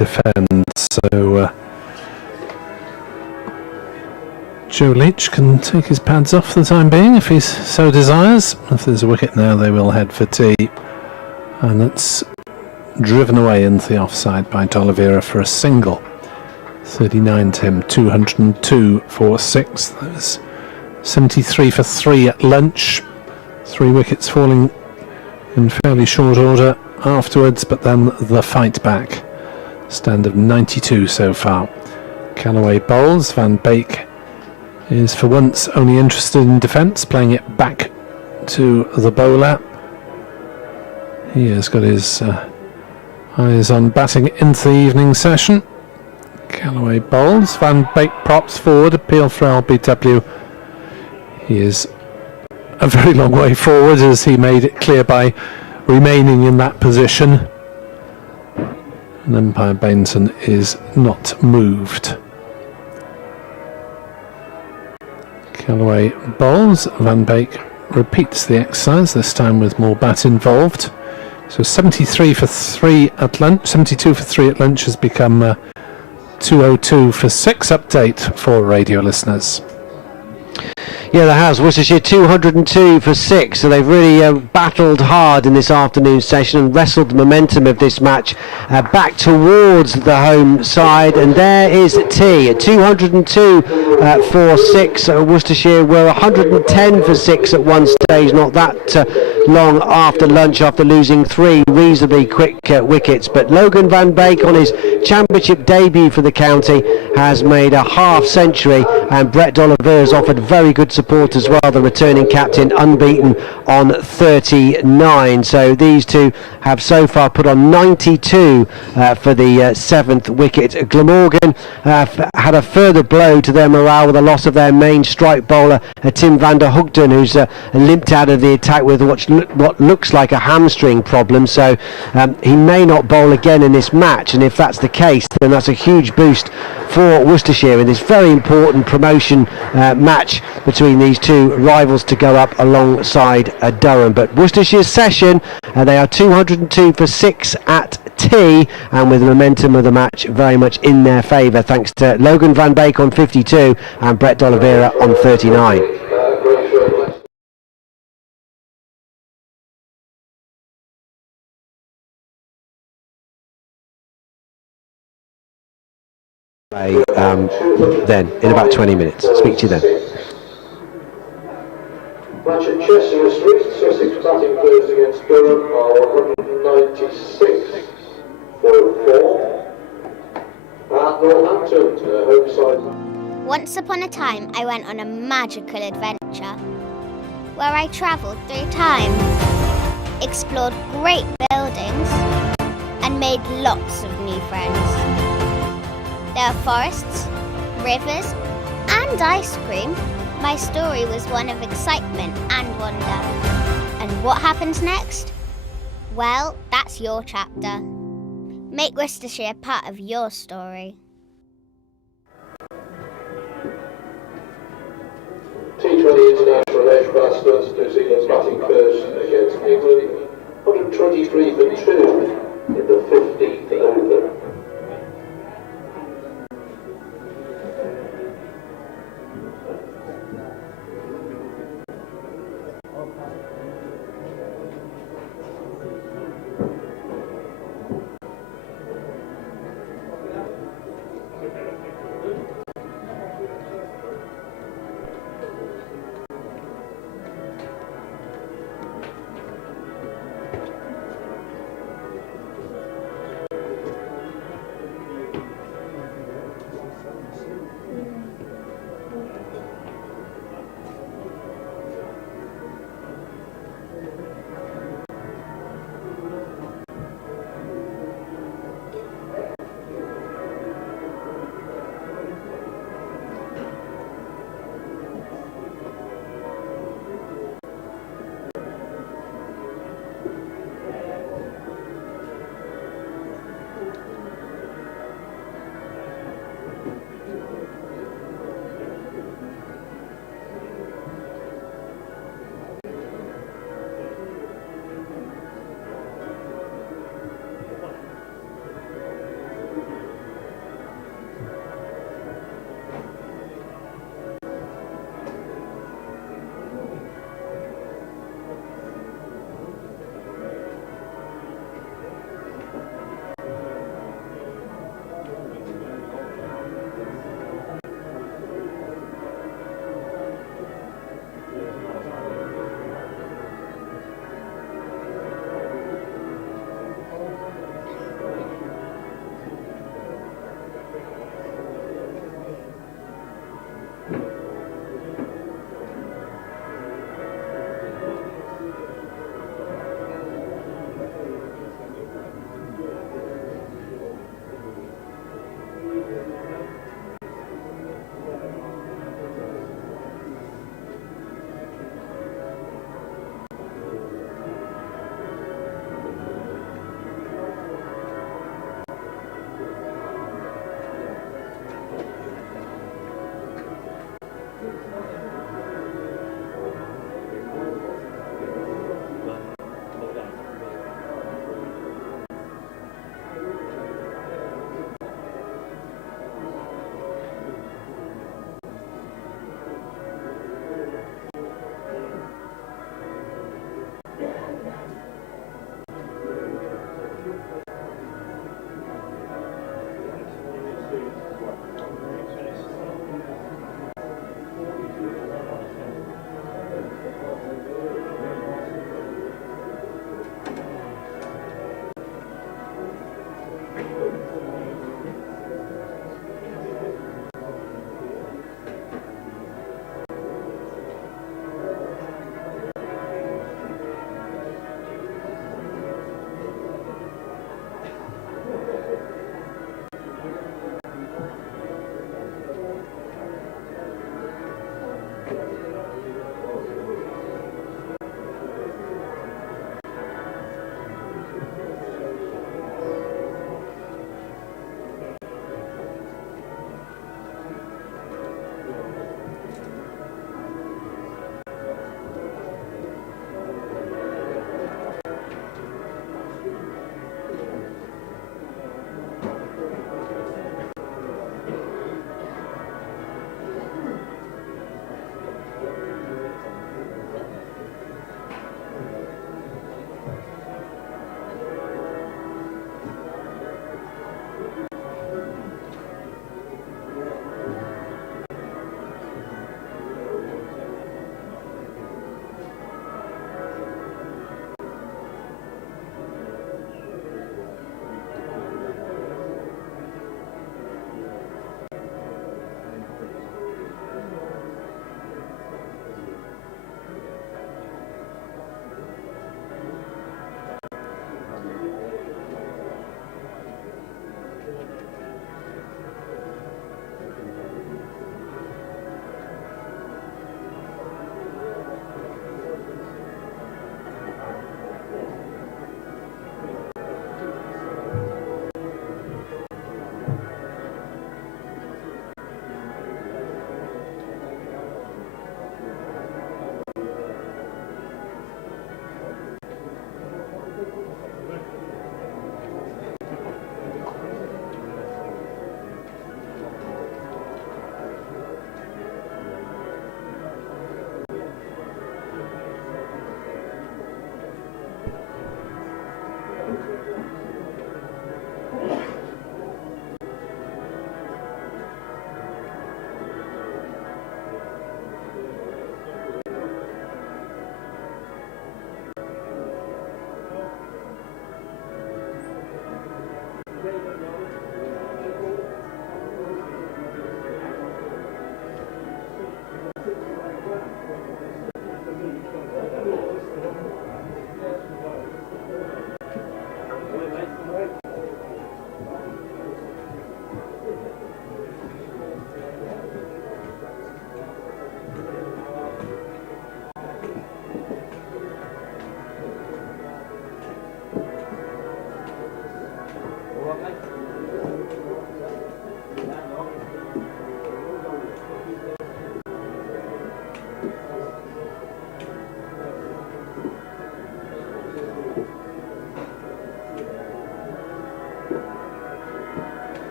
defend. So Joe Leach can take his pads off for the time being if he so desires. If there's a wicket now, they will head for tea. And it's driven away into the offside by D'Oliveira for a single. 39 to him, 202 for 6. That was 73 for 3 at lunch. 3 wickets falling in fairly short order afterwards, but then the fight back. Stand of 92 so far. Callaway bowls. Van Beek is for once only interested in defence, playing it back to the bowler. He has got his eyes on batting into the evening session. Callaway bowls. Van Beek props forward. Appeal for LBW. He is a very long way forward, as he made it clear by remaining in that position. And umpire Bainton is not moved. Callaway bowls. Van Beek repeats the exercise, this time with more bat involved. So 73 for 3 at lunch. 72 for 3 at lunch has become 202 for 6. Update for radio listeners. Yeah, they have. Worcestershire 202 for 6, so they've really battled hard in this afternoon session and wrestled the momentum of this match back towards the home side. And there is tea at 202 for 6. Worcestershire were 110 for 6 at one stage, not that long after lunch, after losing 3 reasonably quick wickets. But Logan Van Beek, on his championship debut for the county, has made a half century, and Brett D'Oliveira has offered very good support as well, the returning captain, unbeaten on 39. So these two have so far put on 92 for the 7th wicket. Glamorgan had a further blow to their morale with the loss of their main strike bowler, Tim van der Hoogden, who's limped out of the attack with what looks like a hamstring problem. So he may not bowl again in this match, and if that's the case, then that's a huge boost for Worcestershire in this very important promotion match between these two rivals to go up alongside Durham. But Worcestershire's session, they are 202 for 6 at tea, and with the momentum of the match very much in their favour, thanks to Logan Van Beek on 52 and Brett D'Oliveira on 39. Then in about 20 minutes. Speak to you then. Match at Chester Street, Sussex batting first against Durham are 196 for 4. At Northampton, home side. Once upon a time, I went on a magical adventure where I travelled through time, explored great buildings, and made lots of new friends. There are forests, rivers, and ice cream. My story was one of excitement and wonder. And what happens next? Well, that's your chapter. Make Worcestershire part of your story. T20 International Edgbaston, New Zealand batting first against England. 123 for 2 in the 15th over.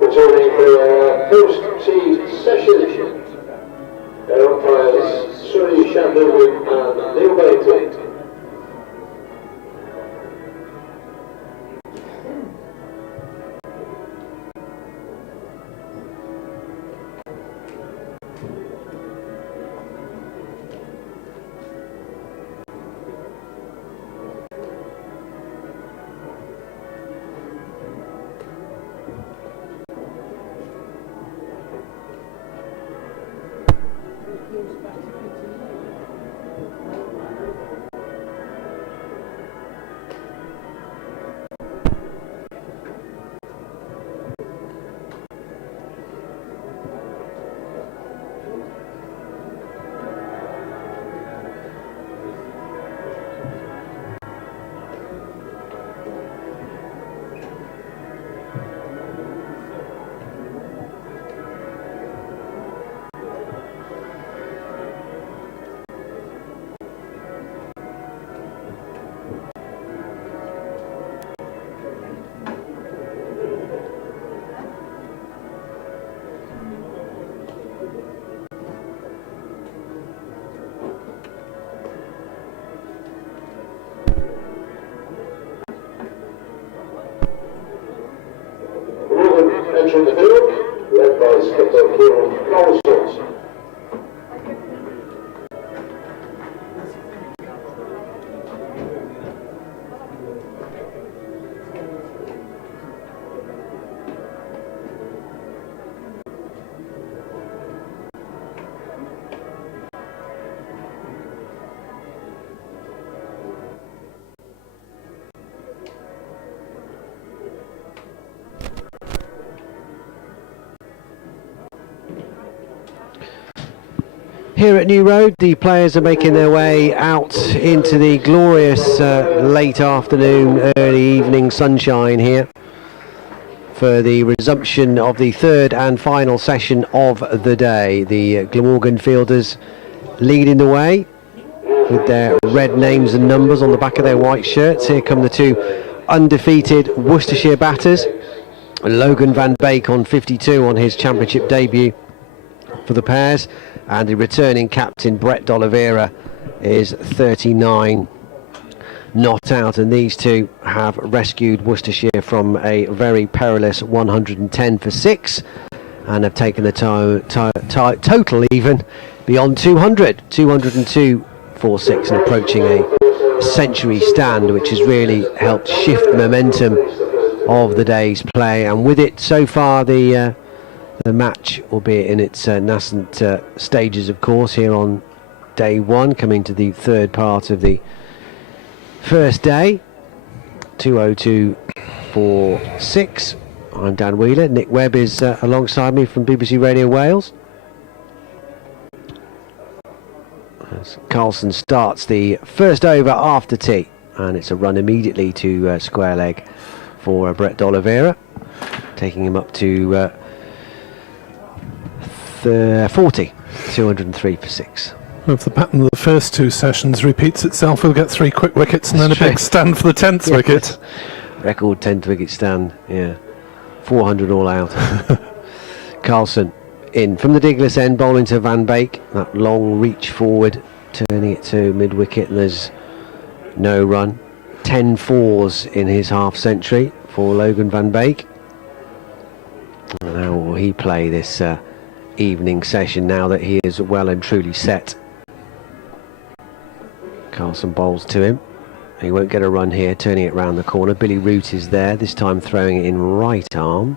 Returning for our post-tea session, our umpires Surrey Shandogan and Neil Bailey. entering the field, led by skipper Kieran Allison. Here at New Road, the players are making their way out into the glorious late afternoon, early evening sunshine here for the resumption of the third and final session of the day. The Glamorgan fielders leading the way with their red names and numbers on the back of their white shirts. Here come the two undefeated Worcestershire batters. Logan van Beek on 52 on his championship debut for the pairs, and the returning captain Brett D'Oliveira is 39 not out, and these two have rescued Worcestershire from a very perilous 110 for 6 and have taken the total even beyond 202 for 6 and approaching a century stand, which has really helped shift the momentum of the day's play. And with it so far, the match, albeit in its nascent stages, of course, here on day one, coming to the third part of the first day. 202 for 6. I'm Dan Wheeler. Nick Webb is alongside me from BBC Radio Wales. As Carlson starts the first over after tea, and it's a run immediately to square leg for Brett D'Oliveira, taking him up to 40, 203 for 6. If the pattern of the first two sessions repeats itself, we'll get 3 quick wickets and then a big stand for the 10th wicket. Record 10th wicket stand, yeah. 400 all out. Carlson in from the Diglis end, bowling to Van Beek. That long reach forward, turning it to mid-wicket, and there's no run. 10 fours in his half-century for Logan van Beek. And how will he play this evening session now that he is well and truly set? Carlson bowls to him. He won't get a run here, turning it round the corner. Billy Root is there, this time throwing it in right arm.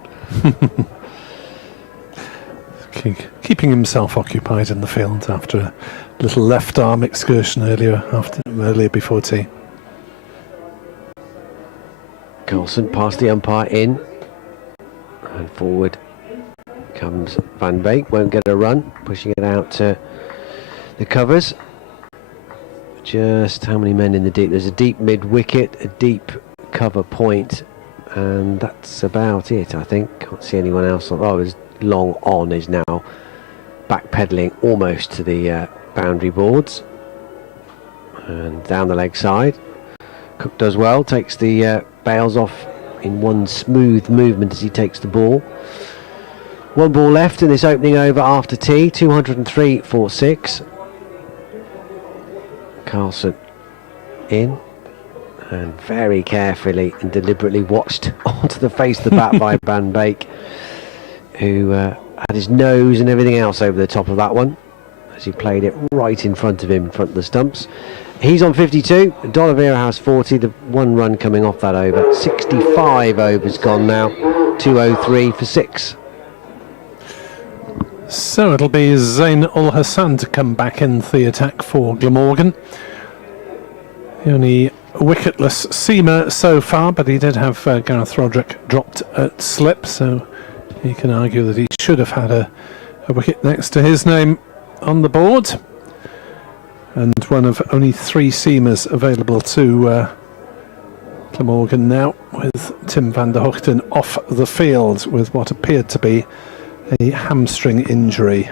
Keeping himself occupied in the field after a little left arm excursion earlier before tea. Carlson past the umpire in and forward comes Van Beek. Won't get a run, pushing it out to the covers. Just how many men in the deep? There's a deep mid-wicket, a deep cover point, and that's about it, I think. Can't see anyone else. Oh, it's long on is now backpedaling almost to the boundary boards and down the leg side. Cook does well, takes the bails off in one smooth movement as he takes the ball. One ball left in this opening over after tea. 203 for 6. Carlson in and very carefully and deliberately watched onto the face of the bat by Van Beek, who had his nose and everything else over the top of that one as he played it right in front of him, in front of the stumps. He's on 52, D'Oliveira has 40, the one run coming off that over. 65 overs gone now, 203 for 6. So it'll be Zain ul Hassan to come back into the attack for Glamorgan. The only wicketless seamer so far, but he did have Gareth Roderick dropped at slip, so you can argue that he should have had a wicket next to his name on the board. And one of only 3 seamers available to Glamorgan now, with Tim van der Hoogten off the field with what appeared to be a hamstring injury.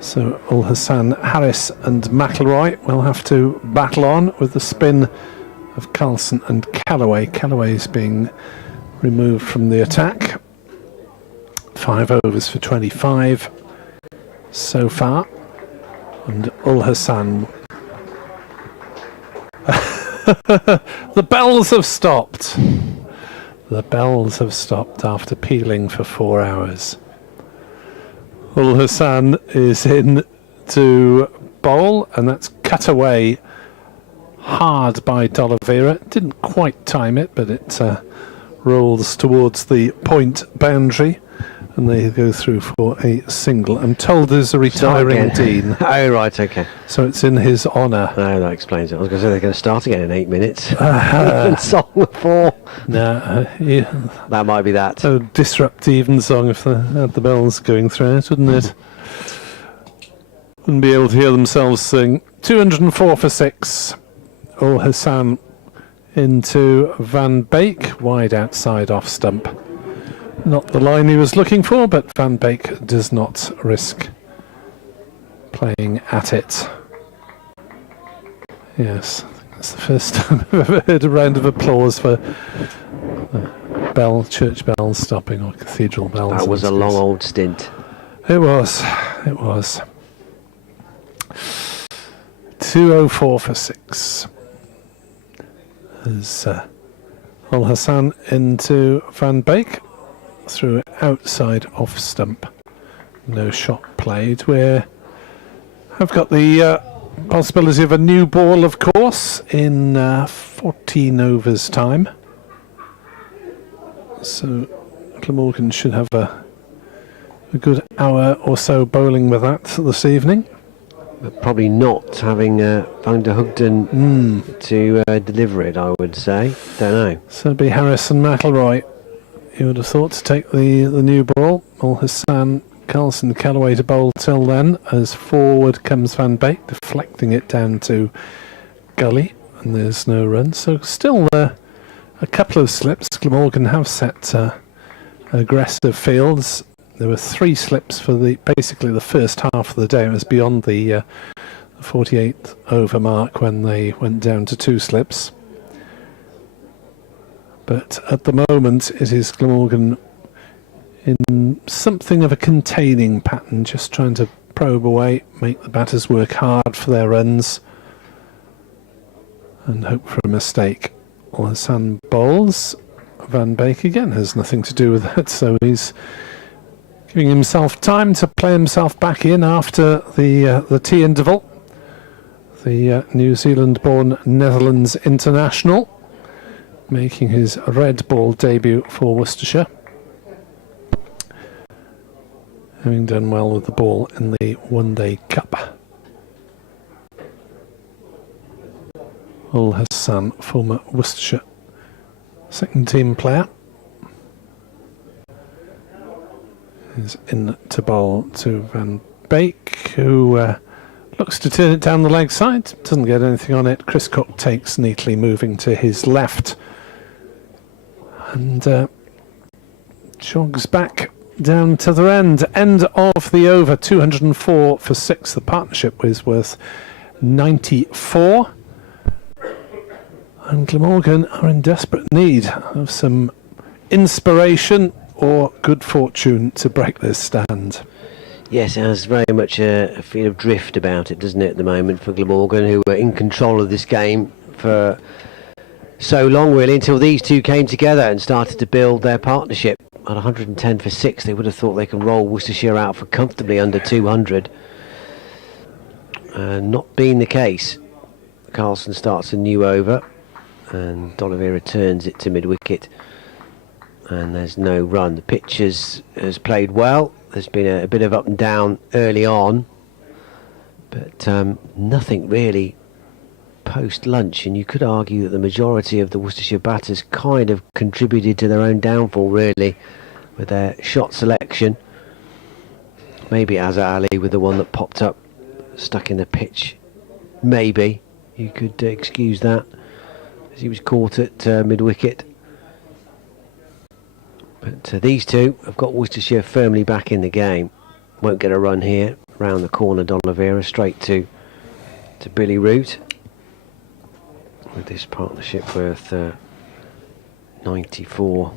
So Ul Hassan, Harris and McIlroy will have to battle on with the spin of Carlson and Callaway. Callaway's being removed from the attack. 5 overs for 25 so far. And Ul Hassan. The bells have stopped. The bells have stopped after pealing for 4 hours. Ul Hassan is in to bowl, and that's cut away hard by D'Oliveira. Didn't quite time it, but it rolls towards the point boundary, and they go through for a single. I'm told there's a retiring dean. Oh, right, okay. So it's in his honour. No, that explains it. I was going to say they're going to start again in 8 minutes. Song 4. No, That might be that. a disrupt even song if they had the bells going through it, wouldn't it? Wouldn't be able to hear themselves sing. 204 for 6. Ul Hassan into Van Beek, wide outside off stump. Not the line he was looking for, but Van Beek does not risk playing at it. Yes, I think that's the first time I've ever heard a round of applause for church bells stopping, or cathedral bells. That was a long old stint. It was. It was. 204 for 6. As Ul Hassan into Van Beek, through outside off stump. No shot played. I've got the possibility of a new ball, of course, in 14 overs time. So Glamorgan should have a good hour or so bowling with that this evening. But probably not having Van der Hugden to deliver it, I would say. Don't know. So it'd be Harrison McIlroy, you would have thought, to take the new ball. Ul Hassan, Carlson, Callaway to bowl till then, as forward comes Van Beek, deflecting it down to gully, and there's no run. So still a couple of slips. Glamorgan have set aggressive fields. There were 3 slips for basically the first half of the day. It was beyond the 48th over mark when they went down to 2 slips. But at the moment, it is Glamorgan in something of a containing pattern, just trying to probe away, make the batters work hard for their runs, and hope for a mistake. Ul Hassan bowls. Van Beek again has nothing to do with that, so he's giving himself time to play himself back in after the tea interval. The New Zealand-born Netherlands international, making his red ball debut for Worcestershire, having done well with the ball in the One-Day Cup. Ul Hassan, former Worcestershire second team player, is in to bowl to Van Beek, who looks to turn it down the leg side, doesn't get anything on it. Chris Cook takes neatly, moving to his left, and jogs back down to the end of the over. 204 for 6. The partnership was worth 94, and Glamorgan are in desperate need of some inspiration or good fortune to break this stand. Yes, it has very much a feel of drift about it, doesn't it, at the moment, for Glamorgan, who were in control of this game for so long, really, until these two came together and started to build their partnership. At 110 for 6, they would have thought they can roll Worcestershire out for comfortably under 200. Not being the case. Carlson starts a new over, and D'Oliveira turns it to mid-wicket, and there's no run. The pitch has played well. There's been a bit of up and down early on, but nothing really post-lunch, and you could argue that the majority of the Worcestershire batters kind of contributed to their own downfall, really, with their shot selection. Maybe Azhar Ali with the one that popped up, stuck in the pitch. Maybe you could excuse that, as he was caught at mid-wicket. But these two have got Worcestershire firmly back in the game. Won't get a run here. Round the corner, D'Oliveira straight to Billy Root, with this partnership worth 94.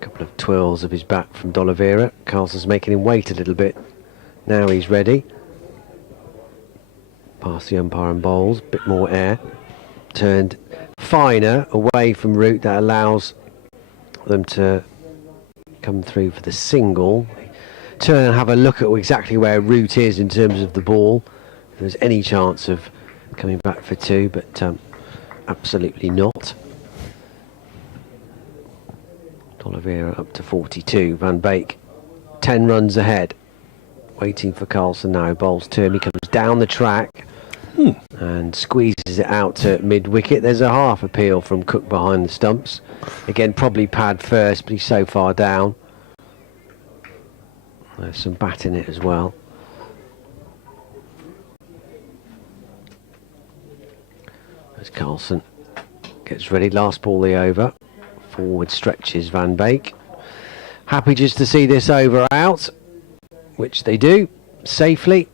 Couple of twirls of his bat from D'Oliveira. Carlson's making him wait a little bit. Now he's ready. past the umpire and bowls, a bit more air, turned finer away from route. That allows them to come through for the single. Turn and have a look at exactly where route is in terms of the ball, if there's any chance of coming back for two, but absolutely not. D'Oliveira up to 42. Van Beek 10 runs ahead, waiting for Carlson now. Bowls term, he comes down the track and squeezes it out to mid-wicket. There's a half appeal from Cook behind the stumps. Again, probably pad first, but he's so far down. There's some bat in it as well. As Carlson gets ready, last ball the over. Forward stretches Van Beek. Happy just to see this over out, which they do safely.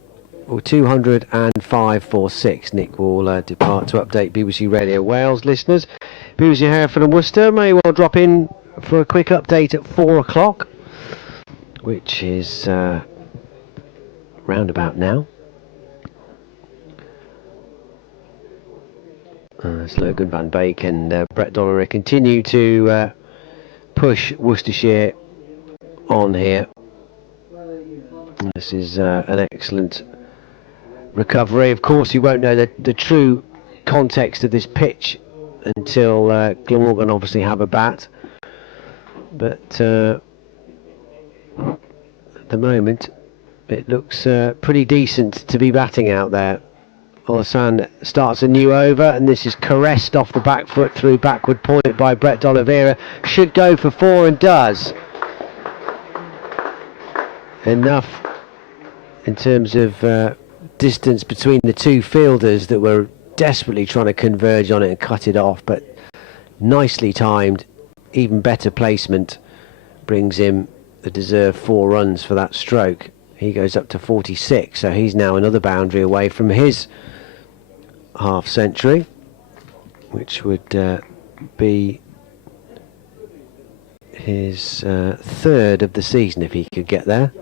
Well, 205 for 6. Nick will depart to update BBC Radio Wales listeners. BBC Hereford and Worcester may well drop in for a quick update at 4 o'clock, which is round about now. As Logan Van Beek and Brett D'Oliveira continue to push Worcestershire on here. This is an excellent recovery. Of course, you won't know the true context of this pitch until Glamorgan obviously have a bat. But at the moment, it looks pretty decent to be batting out there. Allison starts a new over, and this is caressed off the back foot through backward point by Brett D'Oliveira. Should go for 4 and does. Enough in terms of distance between the two fielders that were desperately trying to converge on it and cut it off, but nicely timed, even better placement brings him the deserved 4 runs for that stroke. He goes up to 46, so he's now another boundary away from his half century, which would be his third of the season if he could get there.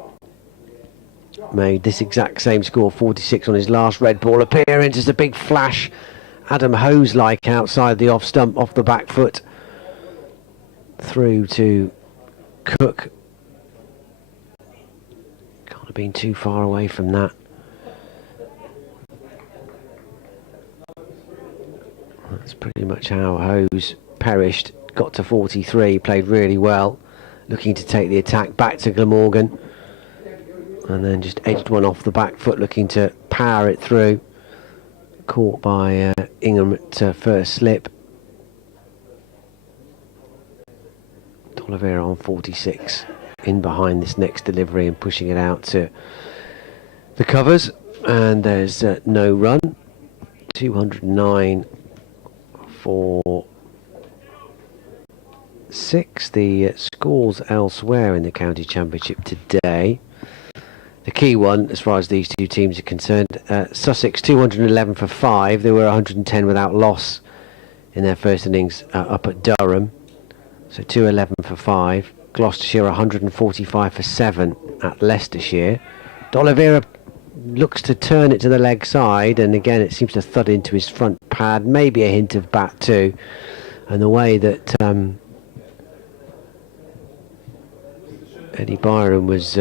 Made this exact same score, 46 on his last red ball appearance. It's a big flash, Adam Hose-like outside the off stump, off the back foot, through to Cook. Can't have been too far away from that. That's pretty much how Hose perished. Got to 43, played really well, looking to take the attack back to Glamorgan, and then just edged one off the back foot, looking to power it through. Caught by Ingham at first slip. D'Oliveira on 46, in behind this next delivery and pushing it out to the covers, and there's no run. 209 for 6. The scores elsewhere in the county championship today. The key one, as far as these two teams are concerned, Sussex 211 for 5. They were 110 without loss in their first innings up at Durham. So 211 for 5. Gloucestershire 145 for 7 at Leicestershire. D'Oliveira looks to turn it to the leg side, and again it seems to thud into his front pad. Maybe a hint of bat too. And the way that Eddie Byron was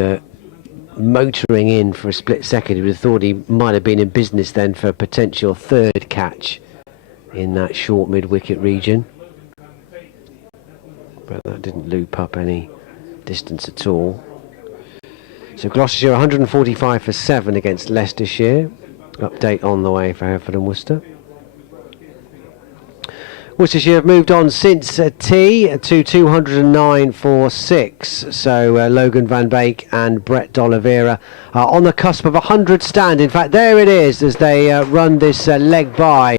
motoring in for a split second, you would have thought he might have been in business then for a potential third catch in that short mid-wicket region, but that didn't loop up any distance at all. So Gloucestershire 145 for 7 against Leicestershire. Update on the way for Hereford and Worcester. Worcestershire have moved on since tea to 209 for 6. So Logan Van Beek and Brett D'Oliveira are on the cusp of 100 stand. In fact, there it is as they run this leg by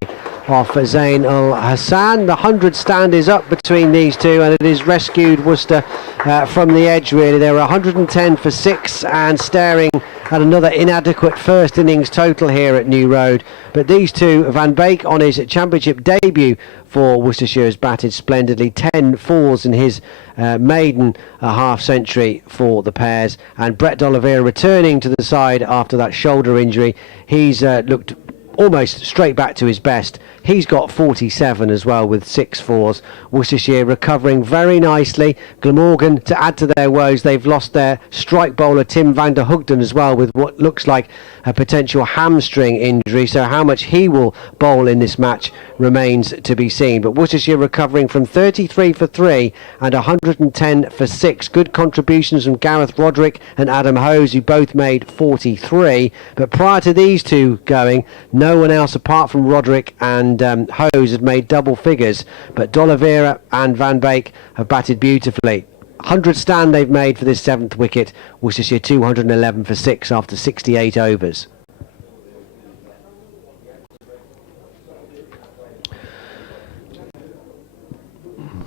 off Zain Ul Hassan. The 100 stand is up between these two, and it has rescued Worcester from the edge, really. They were 110 for 6 and staring at another inadequate first innings total here at New Road. But these two, Van Beek on his championship debut for Worcestershire, has batted splendidly. 10 fours in his maiden half century for the pairs. And Brett D'Oliveira returning to the side after that shoulder injury. He's looked almost straight back to his best. He's got 47 as well with 6 fours. Worcestershire recovering very nicely. Glamorgan, to add to their woes, they've lost their strike bowler Tim van der Hugden as well with what looks like a potential hamstring injury. So how much he will bowl in this match remains to be seen. But Worcestershire recovering from 33 for 3 and 110 for 6. Good contributions from Gareth Roderick and Adam Hose, who both made 43. But prior to these two going, no one else apart from Roderick and Hose had made double figures. But D'Oliveira and Van Beek have batted beautifully. 100 stand they've made for this 7th wicket. Worcestershire 211 for 6 after 68 overs.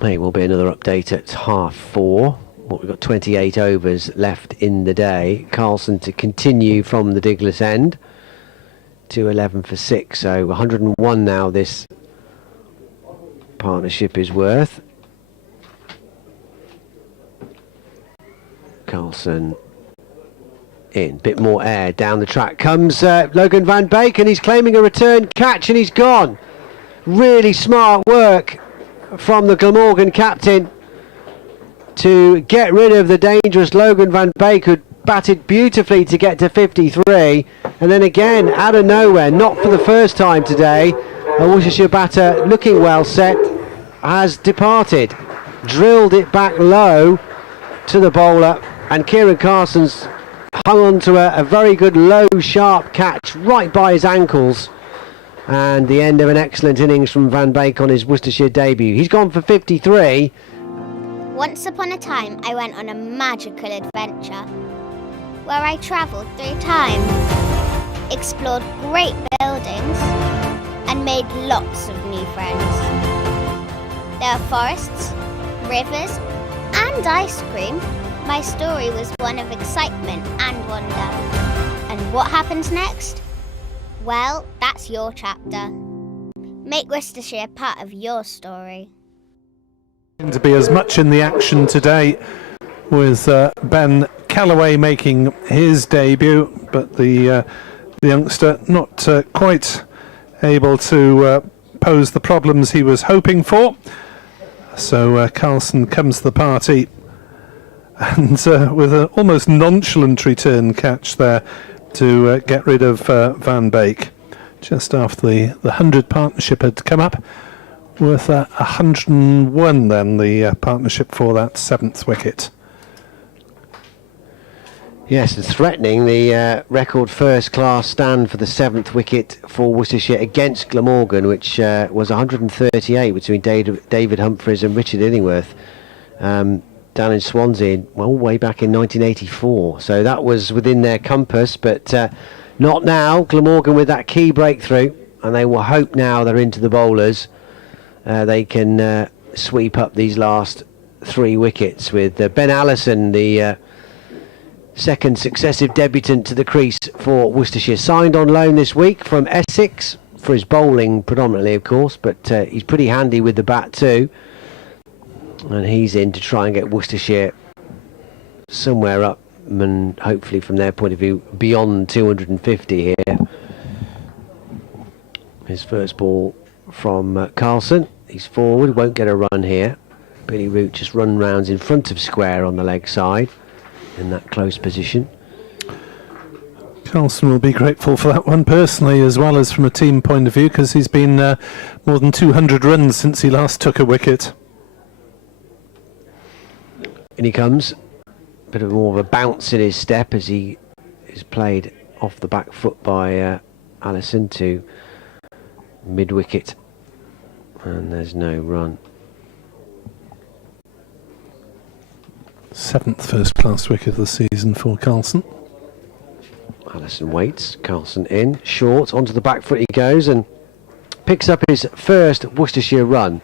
May will be another update at 4:30. We've got 28 overs left in the day. Carlson to continue from the Diglas end. 211 for 6, so 101 now this partnership is worth. Carlson in, bit more air down the track comes Logan Van Beek, and he's claiming a return catch and he's gone. Really smart work from the Glamorgan captain to get rid of the dangerous Logan Van Beek, who batted beautifully to get to 53, and then again out of nowhere, not for the first time today, a Worcestershire batter looking well set has departed, drilled it back low to the bowler, and Kieran Carson's hung on to a very good low sharp catch right by his ankles, and the end of an excellent innings from Van Beek on his Worcestershire debut. He's gone for 53. Once upon a time, I went on a magical adventure where I travelled through time, explored great buildings, and made lots of new friends. There are forests, rivers, and ice cream. My story was one of excitement and wonder. And what happens next? Well, that's your chapter. Make Worcestershire part of your story. To be as much in the action today with Ben Callaway making his debut, but the youngster not quite able to pose the problems he was hoping for. So Carlson comes to the party, and with an almost nonchalant return catch there to get rid of Van Beek just after the 100 partnership had come up. Worth 101 then, the partnership for that 7th wicket. Yes, and threatening the record first-class stand for the 7th wicket for Worcestershire against Glamorgan, which was 138 between David Humphreys and Richard Illingworth down in Swansea, well, way back in 1984. So that was within their compass, but not now. Glamorgan with that key breakthrough, and they will hope now they're into the bowlers. They can sweep up these last 3 wickets with Ben Allison, the second successive debutant to the crease for Worcestershire. Signed on loan this week from Essex for his bowling predominantly, of course, but he's pretty handy with the bat too. And he's in to try and get Worcestershire somewhere up, and hopefully from their point of view beyond 250 here. His first ball from Carlson. He's forward, won't get a run here. Billy Root just run rounds in front of square on the leg side in that close position. Carlson will be grateful for that one personally, as well as from a team point of view, because he's been more than 200 runs since he last took a wicket. In he comes. Bit of more of a bounce in his step as he is played off the back foot by Allison to mid-wicket, and there's no run. 7th first-class wicket of the season for Carlson. Allison waits, Carlson in, short, onto the back foot he goes and picks up his first Worcestershire run.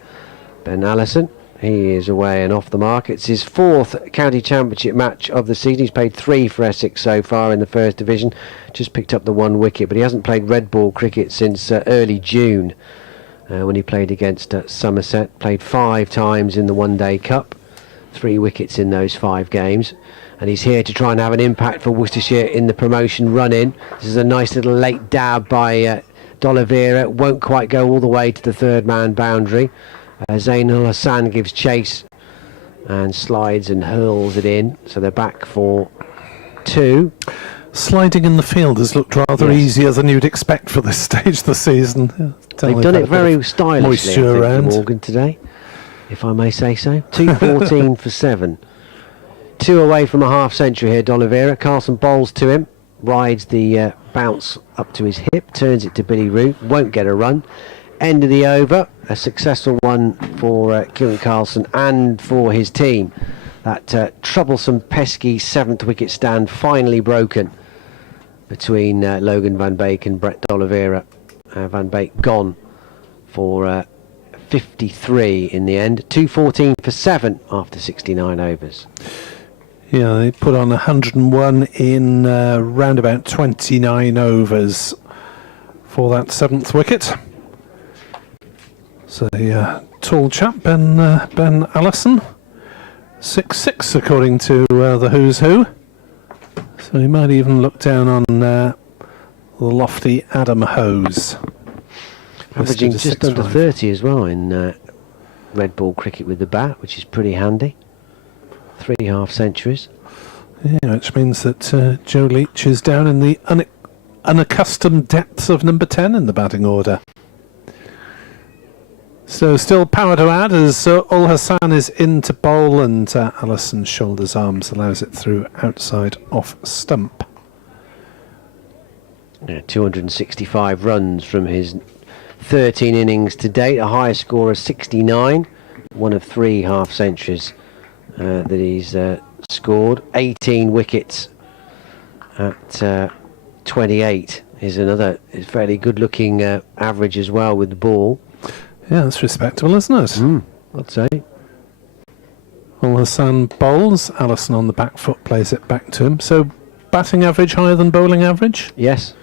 Ben Allison, he is away and off the mark. It's his 4th county championship match of the season. He's played 3 for Essex so far in the first division, just picked up the 1 wicket, but he hasn't played red ball cricket since early June when he played against Somerset. Played 5 times in the One Day Cup, 3 wickets in those 5 games, and he's here to try and have an impact for Worcestershire in the promotion run-in. This is a nice little late dab by D'Oliveira won't quite go all the way to the third man boundary. Zain Ul Hassan gives chase and slides and hurls it in, so they're back for 2. Sliding in the field has looked rather easier than you'd expect for this stage of the season. They've done it very stylishly, I think, Glamorgan today, if I may say so. 214 for 7. 2 away from a half century here, D'Oliveira. Carlson bowls to him, rides the bounce up to his hip, turns it to Billy Root, won't get a run. End of the over, a successful one for Kieran Carlson and for his team. That troublesome, pesky 7th wicket stand finally broken between Logan Van Beek and Brett D'Oliveira. Van Beek gone for 53 in the end. 214 for 7 after 69 overs. Yeah, they put on 101 in round about 29 overs for that 7th wicket. So the tall chap, Ben Allison, 6'6" according to the Who's Who. So he might even look down on the lofty Adam Hose. Averaging just under 30 as well in red ball cricket with the bat, which is pretty handy. 3 half centuries. Yeah, which means that Joe Leach is down in the unaccustomed depths of number 10 in the batting order. So still power to add as Ul Hassan is in to bowl, and Allison shoulders arms, allows it through outside off stump. Yeah, 265 runs from his 13 innings to date, a high score of 69, one of 3 half centuries that he's scored. 18 wickets at 28 is another fairly good looking average as well with the ball. Yeah, that's respectable, isn't it? I'd say. Ul Hassan bowls, Allison on the back foot plays it back to him. So batting average higher than bowling average? Yes.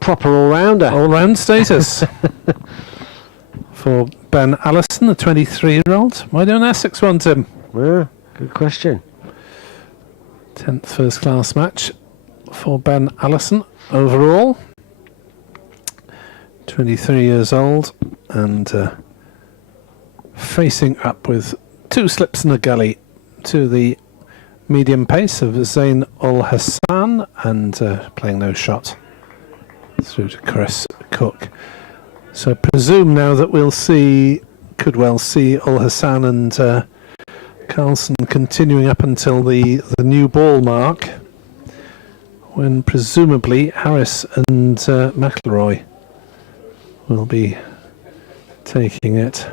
Proper all-rounder. All-round status for Ben Allison, the 23-year-old. Why don't Essex want him? Yeah, good question. 10th first-class match for Ben Allison overall. 23 years old and facing up with 2 slips and a gully to the medium pace of Zain Ul Hassan and playing no shot through to Chris Cook. So presume now that could well see Ul Hassan and Carlson continuing up until the new ball mark, when presumably Harris and McIlroy will be taking it.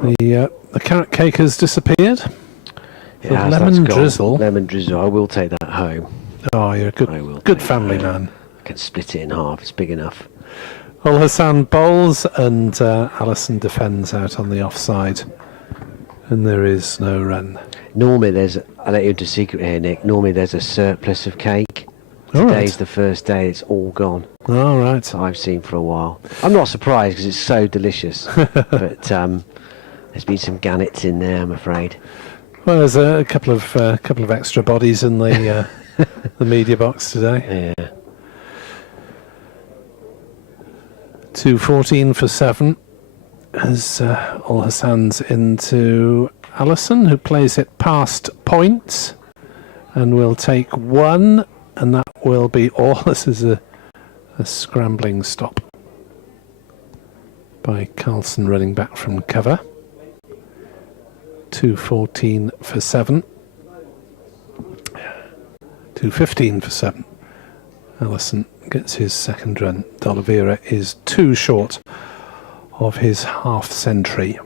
The carrot cake has disappeared. Yeah, lemon drizzle. Lemon drizzle. I will take that home. Oh, you're a good family man. I can split it in half. It's big enough. Ul Hassan bowls and Allison defends out on the offside, and there is no run. Normally I'll let you into a secret here, Nick. Normally there's a surplus of cake. Today's the first day it's all gone. All right. That I've seen for a while. I'm not surprised because it's so delicious. But there's been some gannets in there, I'm afraid. Well, there's a couple of extra bodies in the the media box today. Yeah. 214 for 7 as Ul Hassan's into Allison, who plays it past points and will take 1. And that will be all. This is a scrambling stop by Carlson running back from cover. 214 for 7. 215 for 7. Allison gets his second run. D'Oliveira is 2 short of his half century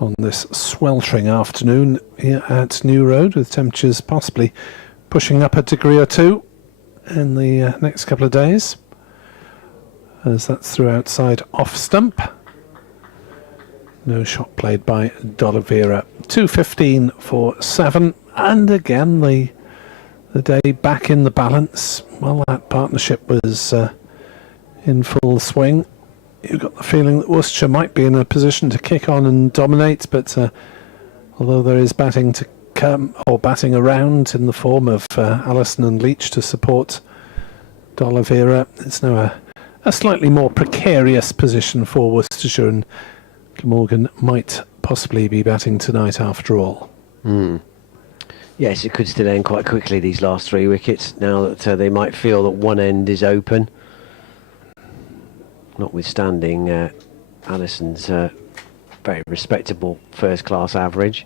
on this sweltering afternoon here at New Road, with temperatures possibly pushing up a degree or 2 in the next couple of days, as that's through outside off stump. No shot played by D'Oliveira. 215 for 7, and again the day back in the balance. Well, that partnership was in full swing. You got the feeling that Worcestershire might be in a position to kick on and dominate, but although there is batting to come, or batting around in the form of Allison and Leach to support D'Oliveira. It's now a slightly more precarious position for Worcestershire, and Glamorgan might possibly be batting tonight after all. Yes, it could still end quite quickly, these last 3 wickets, now that they might feel that one end is open. Notwithstanding Allison's very respectable first-class average.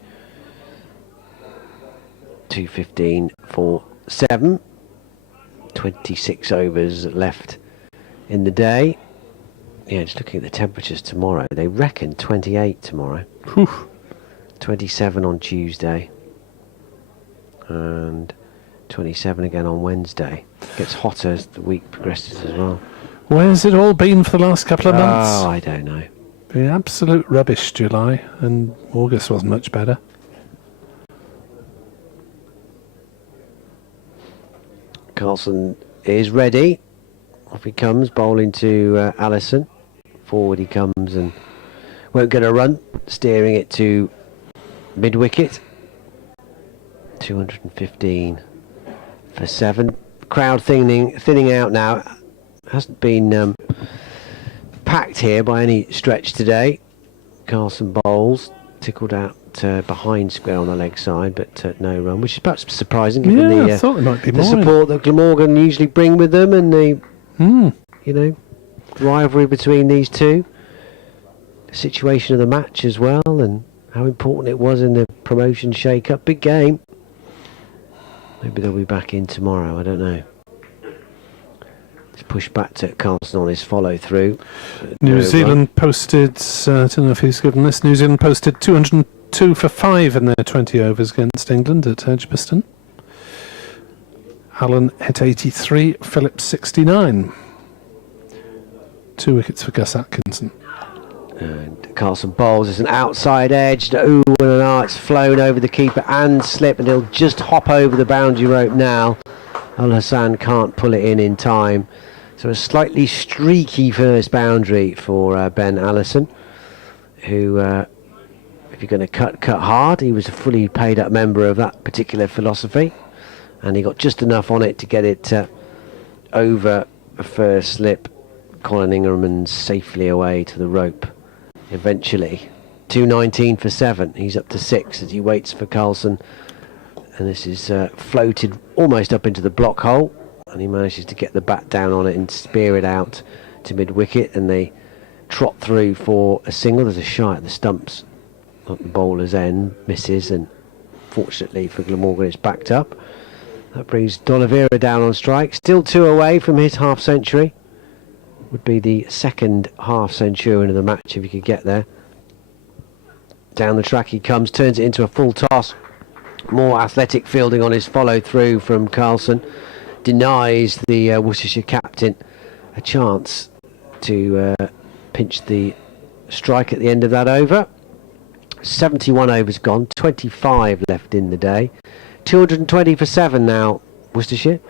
215 for 7. 26 overs left in the day. Yeah, just looking at the temperatures tomorrow, they reckon 28 tomorrow. Whew. 27 on Tuesday. And 27 again on Wednesday. Gets hotter as the week progresses as well. Where's it all been for the last couple of months? Oh, I don't know. Been absolute rubbish, July, and August wasn't much better. Carlson is ready. Off he comes, bowling to Allison. Forward he comes and won't get a run. Steering it to mid-wicket. 215 for 7. Crowd thinning out now. Hasn't been packed here by any stretch today. Carlson bowls, tickled out behind square on the leg side, but no run, which is perhaps surprising given I thought there might be the more support that Glamorgan usually bring with them, and the rivalry between these two. The situation of the match as well, and how important it was in the promotion shake-up. Big game. Maybe they'll be back in tomorrow, I don't know. Let's push back to Carlson on his follow-through. New Zealand posted, I don't know if he's given this, New Zealand posted 202 for 5 in their 20 overs against England at Edgbaston. Allen hit 83, Phillips 69. 2 wickets for Gus Atkinson. And Carlson bowls as an outside edge. Ooh, and an art's flown over the keeper and slip, and he'll just hop over the boundary rope now. Al Hassan can't pull it in time. So a slightly streaky first boundary for Ben Allison, who, if you're going to cut hard, he was a fully paid up member of that particular philosophy, and he got just enough on it to get it over a first slip. Colin Ingerman safely away to the rope eventually. 219 for 7. He's up to 6 as he waits for Carlson, and this is floated almost up into the block hole, and he manages to get the bat down on it and spear it out to mid-wicket, and they trot through for a single. There's a shot at the stumps at the bowler's end, misses, and fortunately for Glamorgan it's backed up. That brings D'Oliveira down on strike, still 2 away from his half-century. Would be the second half-centurion of the match if he could get there. Down the track he comes, turns it into a full toss. More athletic fielding on his follow-through from Carlson. Denies the Worcestershire captain a chance to pinch the strike at the end of that over. 71 overs gone, 25 left in the day. 220 for 7 now, Worcestershire.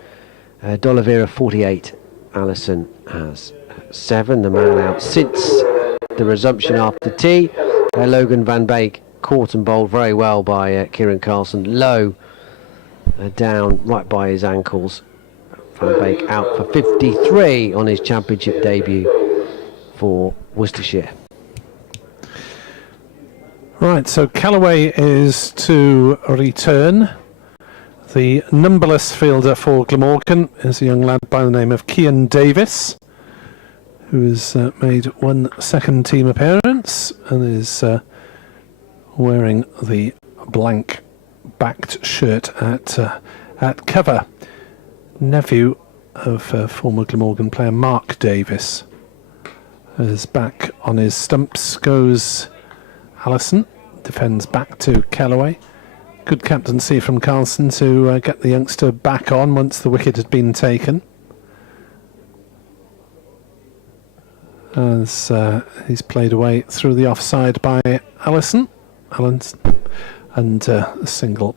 D'Oliveira 48, Allison has 7. The man out since the resumption after tea. Logan van Beek caught and bowled very well by Kieran Carlson. Low down right by his ankles. Van Beek out for 53 on his championship debut for Worcestershire. Right, so Callaway is to return. The numberless fielder for Glamorgan is a young lad by the name of Cian Davis, who has made 1 second team appearance and is wearing the blank backed shirt at cover. Nephew of former Glamorgan player Mark Davis. As back on his stumps goes Allison, defends back to Callaway. Good captaincy from Carlson to get the youngster back on once the wicket had been taken. As he's played away through the offside by Allison. And a single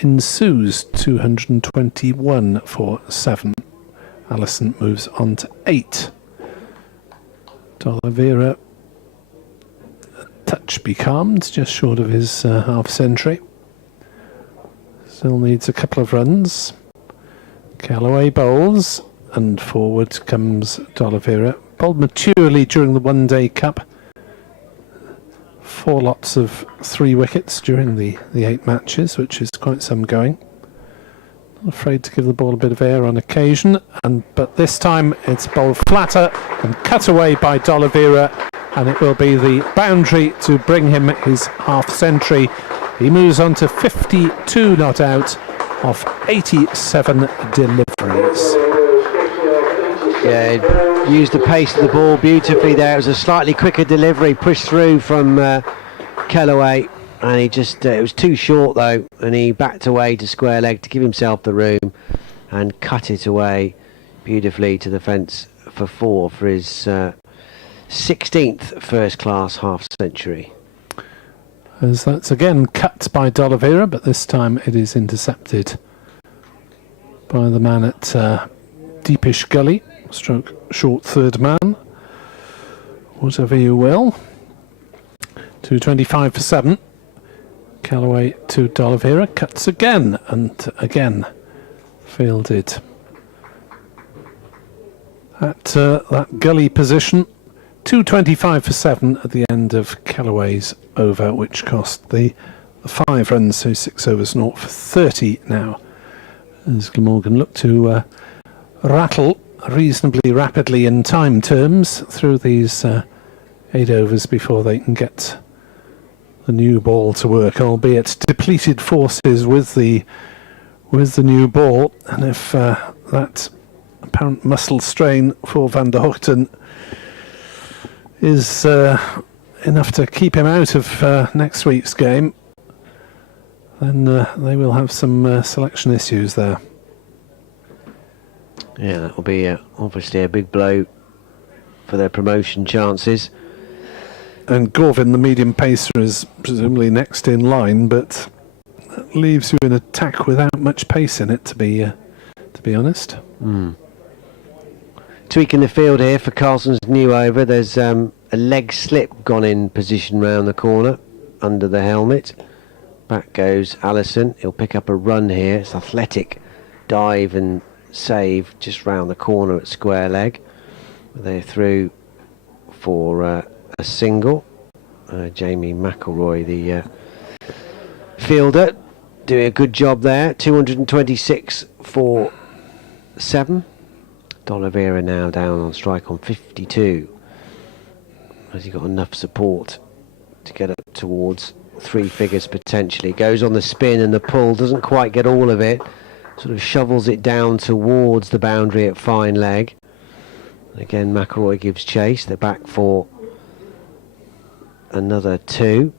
ensues. 221 for 7. Allison moves on to 8. D'Oliveira, a touch becalmed, just short of his half-century. Still needs a couple of runs. Callaway bowls, and forward comes D'Oliveira. Bowled maturely during the One Day Cup. 4 lots of 3 wickets during the 8 matches, which is quite some going. Not afraid to give the ball a bit of air on occasion, but this time it's bowled flatter and cut away by D'Oliveira, and it will be the boundary to bring him his half century. He moves on to 52 not out of 87 deliveries. Yeah, used the pace of the ball beautifully there. It was a slightly quicker delivery, pushed through from Kellaway, and he just, it was too short though, and he backed away to square leg to give himself the room and cut it away beautifully to the fence for 4 for his 16th first class half century. As that's again cut by D'Oliveira, but this time it is intercepted by the man at Deepish Gully, stroke short third man, whatever you will. 225 for 7. Callaway to D'Oliveira, cuts again and again fielded at that Gully position. 225 for 7 at the end of Callaway's over, which cost the 5 runs, so 6 overs naught for 30 now, as Glamorgan look to rattle reasonably rapidly in time terms through these 8 overs before they can get the new ball to work, albeit depleted forces with the new ball. And if that apparent muscle strain for Van der Hoogten is enough to keep him out of next week's game, then they will have some selection issues there. Yeah, that will be obviously a big blow for their promotion chances. And Gorvin, the medium pacer, is presumably next in line, but that leaves you in attack without much pace in it, to be honest. Tweaking the field here for Carlson's new over. There's a leg slip gone in position round the corner under the helmet. Back goes Allison. He'll pick up a run here. It's athletic dive and save just round the corner at square leg. They're through for a single. Jamie McElroy, the fielder, doing a good job there. 226 for 7. D'Oliveira now down on strike on 52. Has he got enough support to get up towards 3 figures potentially? Goes on the spin and the pull, doesn't quite get all of it. Sort of shovels it down towards the boundary at fine leg. Again, McElroy gives chase. They're back for another 2.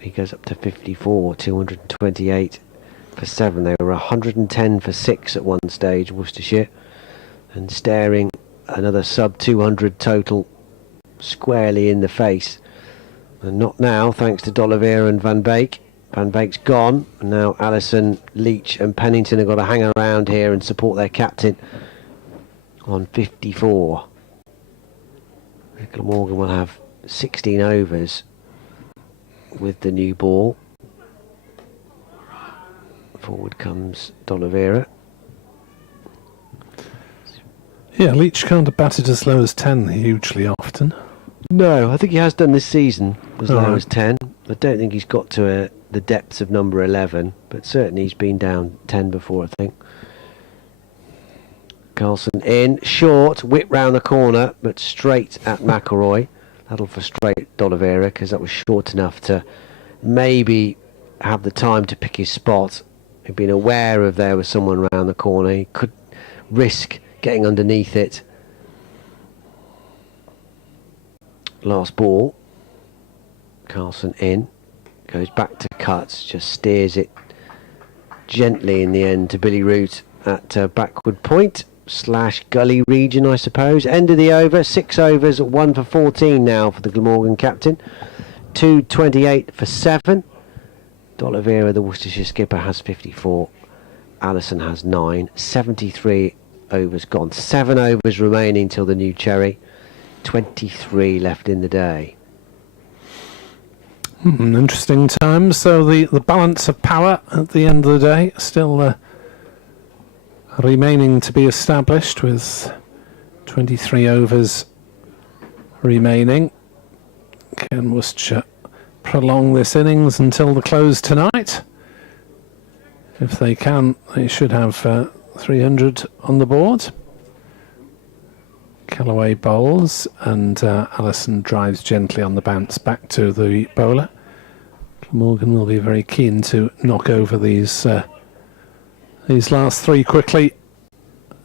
He goes up to 54, 228 for 7. They were 110 for 6 at one stage, Worcestershire. And staring another sub 200 total squarely in the face. And not now, thanks to D'Oliveira and Van Beek. Van Beek's gone, and now Allison, Leach and Pennington have got to hang around here and support their captain on 54. Glamorgan will have 16 overs with the new ball. Forward comes D'Oliveira. Yeah, Leach can't have batted as low as 10 hugely often. No, I think he has done this season as low Right. as 10. I don't think he's got to the depths of number 11, but certainly he's been down 10 before, I think. Carlson in, short, whip round the corner, but straight at McElroy. That'll frustrate D'Oliveira, because that was short enough to maybe have the time to pick his spot. He'd been aware of there was someone round the corner. He could risk getting underneath it. Last ball. Carlson in. Goes back to cuts. Just steers it gently in the end to Billy Root at backward point / gully region, I suppose. End of the over. 6 overs, 1 for 14 now for the Glamorgan captain. 228 for 7. D'Oliveira, the Worcestershire skipper, has 54. Allison has 9. 73 overs gone. 7 overs remaining till the new cherry. 23 left in the day. Interesting times. So the balance of power at the end of the day still remaining to be established with 23 overs remaining. Can Worcestershire prolong this innings until the close tonight? If they can, they should have 300 on the board. Callaway bowls and Allison drives gently on the bounce back to the bowler. Glamorgan will be very keen to knock over these last three quickly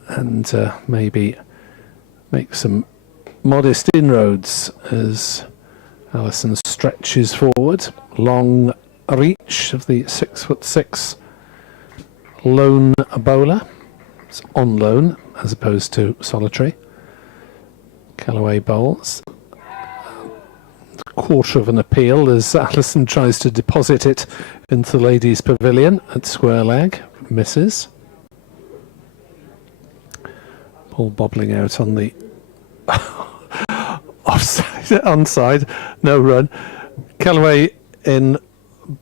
and maybe make some modest inroads as Allison stretches forward. Long reach of the 6'6" lone bowler. It's on loan as opposed to solitary. Callaway bowls. Quarter of an appeal as Allison tries to deposit it into the ladies' pavilion at square leg. Misses. Ball bobbling out on the offside, onside, no run. Callaway in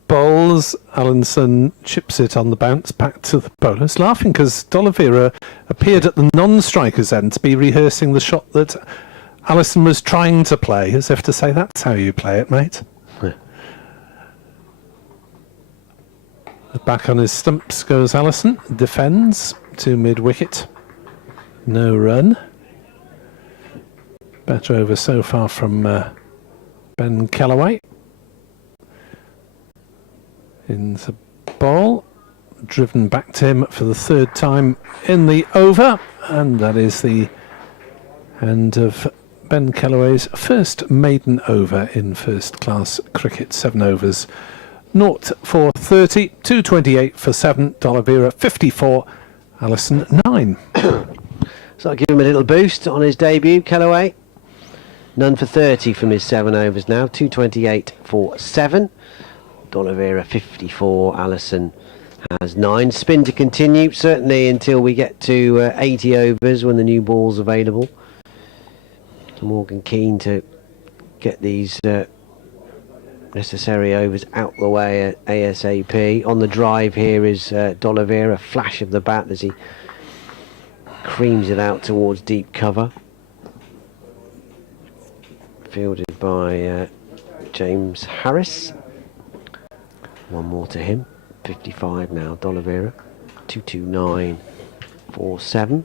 bowls. Allison chips it on the bounce back to the bowlers. Laughing because D'Oliveira appeared at the non-striker's end to be rehearsing the shot that Allison was trying to play, as if to say, that's how you play it, mate. Yeah. Back on his stumps goes Allison. Defends to mid-wicket. No run. Better over so far from Ben Callaway. In the ball. Driven back to him for the third time in the over. And that is the end of Ben Callaway's first maiden over in first-class cricket. 7 overs. 0 for 30, 228 for 7. D'Oliveira 54, Allison 9. So I'll give him a little boost on his debut, Callaway. None for 30 from his 7 overs now. 228 for 7. D'Oliveira 54, Allison has 9. Spin to continue, certainly until we get to 80 overs when the new ball's available. Morgan keen to get these necessary overs out the way at ASAP. On the drive here is D'Oliveira, flash of the bat as he creams it out towards deep cover. Fielded by James Harris. One more to him. 55 now, D'Oliveira. 229 for 7.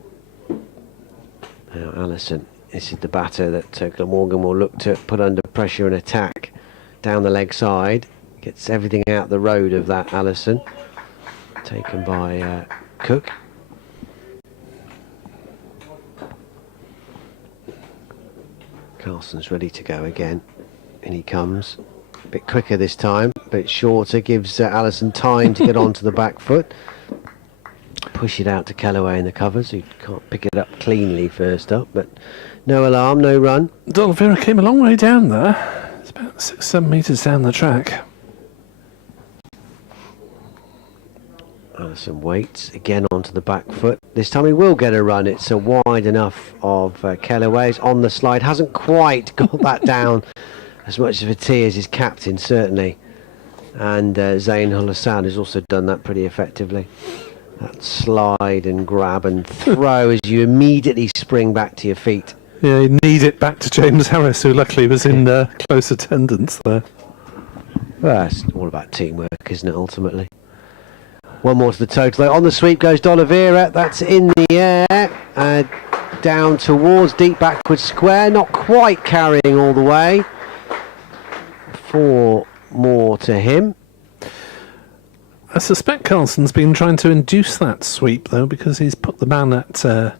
Now Allison. This is the batter that Glamorgan will look to put under pressure and attack down the leg side. Gets everything out the road of that Allison. Taken by Cook. Carlson's ready to go again. And he comes. A bit quicker this time, a bit shorter. Gives Allison time to get onto the back foot. Push it out to Callaway in the covers, who can't pick it up cleanly first up, but no alarm, no run. D'Oliveira came a long way down there. It's about 6-7 metres down the track. Allison waits again onto the back foot. This time he will get a run. It's a wide enough of Callaway's on the slide. Hasn't quite got that down as much of a tee as his captain, certainly. And Zain Ul Hassan has also done that pretty effectively. That slide and grab and throw as you immediately spring back to your feet. Yeah, you need it back to James Harris, who luckily was in close attendance there. Well, it's all about teamwork, isn't it, ultimately? One more to the total, though. On the sweep goes D'Oliveira. That's in the air. Down towards deep backward square. Not quite carrying all the way. 4 more to him. I suspect Carlson's been trying to induce that sweep, though, because he's put the man at a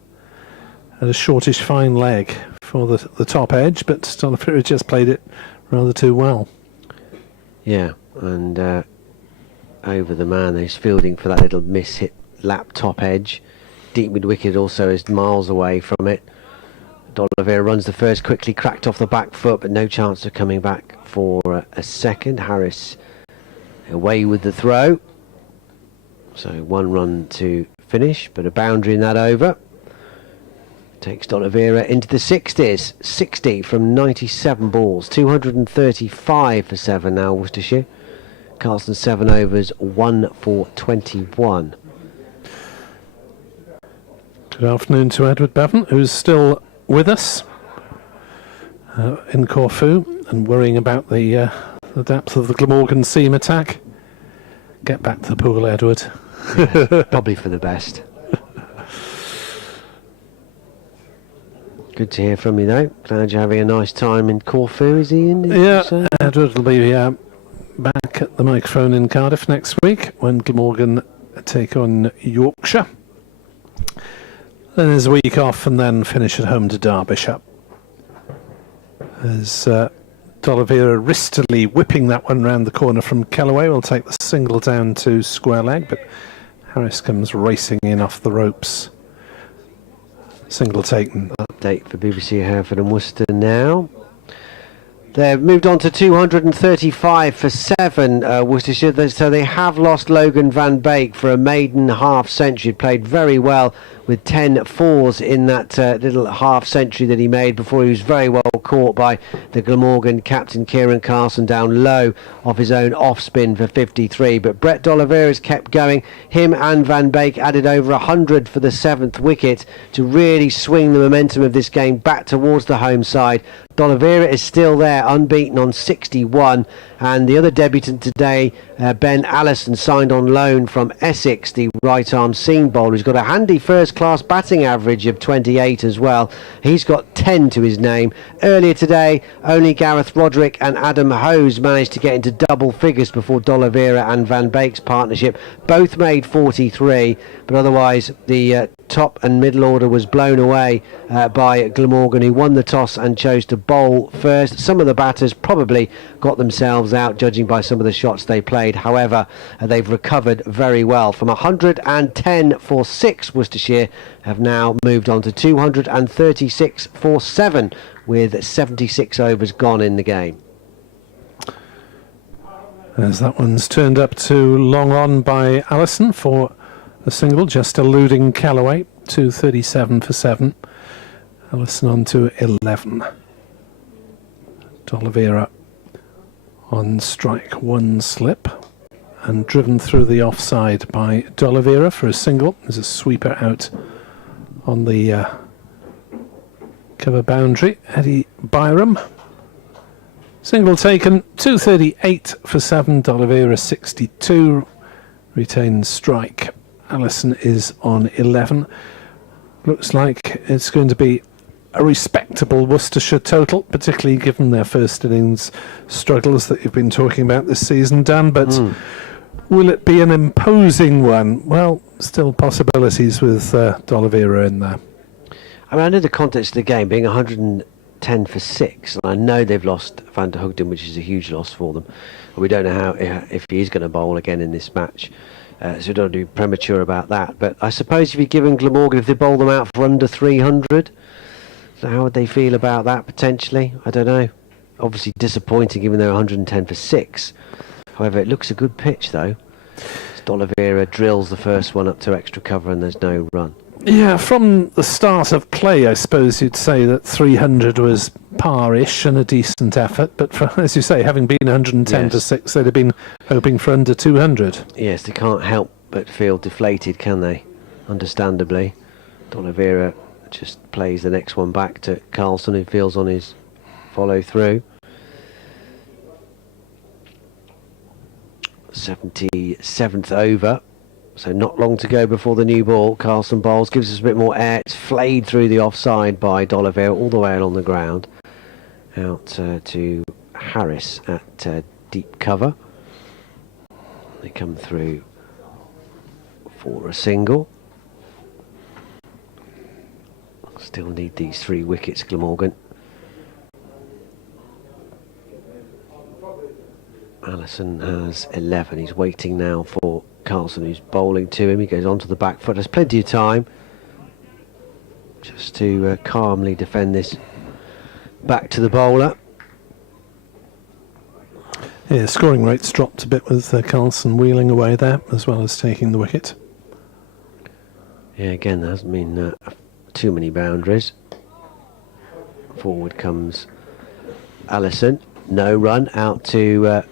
shortish fine leg for the top edge, but D'Oliveira just played it rather too well. Yeah, and over the man, he's fielding for that little miss-hit lap top edge. Deep mid-wicket also is miles away from it. D'Oliveira runs the first, quickly cracked off the back foot, but no chance of coming back for a second. Harris away with the throw. So 1 run to finish, but a boundary in that over. Takes D'Oliveira into the 60s. 60 from 97 balls. 235 for 7 now, Worcestershire. Carlson 7 overs, 1 for 21. Good afternoon to Edward Bevan, who's still with us in Corfu and worrying about the depth of the Glamorgan seam attack. Get back to the pool, Edward. Yes, probably for the best. Good to hear from you, though. Glad you're having a nice time in Corfu, is he? Yeah, Edward will be back at the microphone in Cardiff next week when Glamorgan take on Yorkshire. Then there's a week off and then finish at home to Derbyshire. As D'Oliveira wristily whipping that one round the corner from Kellaway, will take the single down to square leg, but Harris comes racing in off the ropes. Single taken. Update for BBC Hereford and Worcester now. They've moved on to 235 for 7, Worcestershire, so they have lost Logan van Beek for a maiden half century. Played very well with 10 fours in that little half century that he made before he was very well caught by the Glamorgan captain Kieran Carlson down low off his own off spin for 53. But Brett D'Oliveira's kept going. Him and Van Beek added over 100 for the 7th wicket to really swing the momentum of this game back towards the home side. D'Oliveira is still there, unbeaten on 61, and the other debutant today, Ben Allison, signed on loan from Essex, the right-arm seam bowler. He's got a handy first-class batting average of 28 as well. He's got 10 to his name. Earlier today, only Gareth Roderick and Adam Hose managed to get into double figures before D'Oliveira and Van Beek's partnership. Both made 43, but otherwise the top and middle order was blown away by Glamorgan, who won the toss and chose to bowl first. Some of the batters probably got themselves out, judging by some of the shots they played. However, they've recovered very well. From 110 for 6, Worcestershire have now moved on to 236 for 7, with 76 overs gone in the game. As that one's turned up to long on by Allison for a single, just eluding Callaway. 237 for 7. Allison on to 11. D'Oliveira on strike, 1 slip, and driven through the offside by D'Oliveira for a single. There's a sweeper out on the cover boundary. Eddie Byram. Single taken, 238 for 7. D'Oliveira 62, retains strike. Allison is on 11. Looks like it's going to be a respectable Worcestershire total, particularly given their first innings struggles that you've been talking about this season, Dan. But will it be an imposing one? Well, still possibilities with D'Oliveira in there. I mean, I know the context of the game being 110 for 6, and I know they've lost Van der Hoogden, which is a huge loss for them. And we don't know how if he is going to bowl again in this match. So we don't want to be premature about that. But I suppose if you're giving Glamorgan, if they bowl them out for under 300, so how would they feel about that potentially? I don't know. Obviously disappointing given they're 110 for 6. However, it looks a good pitch though. D'Oliveira drills the first one up to extra cover and there's no run. Yeah, from the start of play, I suppose you'd say that 300 was par-ish and a decent effort. But for, as you say, having been 110 for 6, they'd have been hoping for under 200. Yes, they can't help but feel deflated, can they? Understandably. D'Oliveira just plays the next one back to Carlson, who feels on his follow-through. 77th over. So not long to go before the new ball. Carlson bowls, gives us a bit more air. It's flayed through the offside by D'Oliveira all the way along the ground. Out to Harris at deep cover. They come through for a single. Still need these 3 wickets, Glamorgan. Allison has 11. He's waiting now for Carlson, who's bowling to him. He goes onto the back foot. There's plenty of time just to calmly defend this back to the bowler. Yeah, scoring rates dropped a bit with Carlson wheeling away there, as well as taking the wicket. Yeah, again, there hasn't been too many boundaries. Forward comes Allison. No run, out to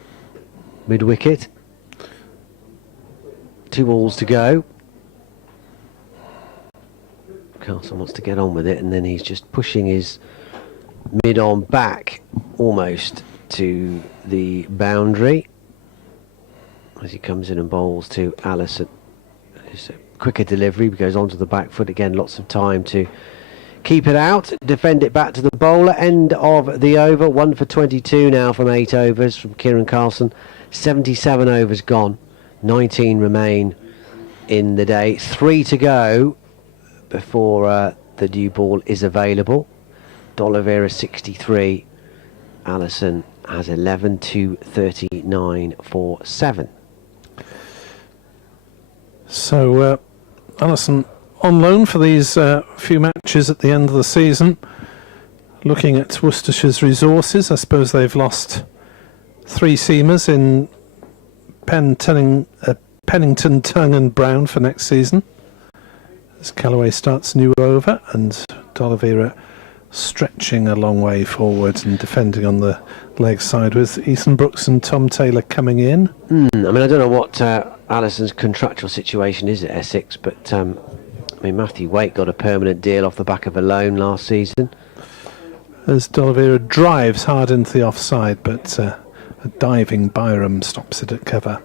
mid-wicket. 2 balls to go. Carlson wants to get on with it, and then he's just pushing his mid-on back almost to the boundary as he comes in and bowls to Allison. It's a quicker delivery, goes onto the back foot again, lots of time to keep it out, defend it back to the bowler. End of the over, 1 for 22 now from 8 overs from Kieran Carlson. 77 overs gone, 19 remain in the day, 3 to go before the new ball is available. D'Oliveira 63, Allison has 11 to 39 for 7. So Allison on loan for these few matches at the end of the season. Looking at Worcestershire's resources, I suppose they've lost 3 seamers in Pennington, Tongue and Brown for next season, as Callaway starts new over, and D'Oliveira stretching a long way forward and defending on the leg side, with Ethan Brooks and Tom Taylor coming in. I mean, I don't know what Allison's contractual situation is at Essex, but I mean, Matthew Waite got a permanent deal off the back of a loan last season. As D'Oliveira drives hard into the offside, but a diving Byram stops it at cover.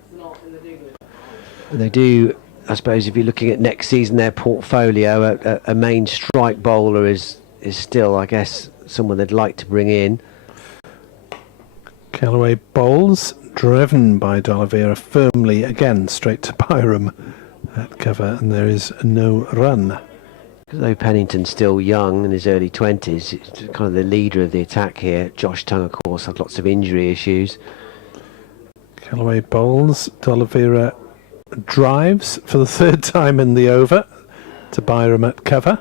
They do, I suppose, if you're looking at next season, their portfolio, a main strike bowler is still, I guess, someone they'd like to bring in. Callaway bowls, driven by D'Oliveira firmly again straight to Byram at cover, and there is no run. Though Pennington's still young in his early 20s, it's kind of the leader of the attack here. Josh Tongue, of course, had lots of injury issues. Callaway bowls, D'Oliveira drives for the 3rd time in the over to Byram at cover.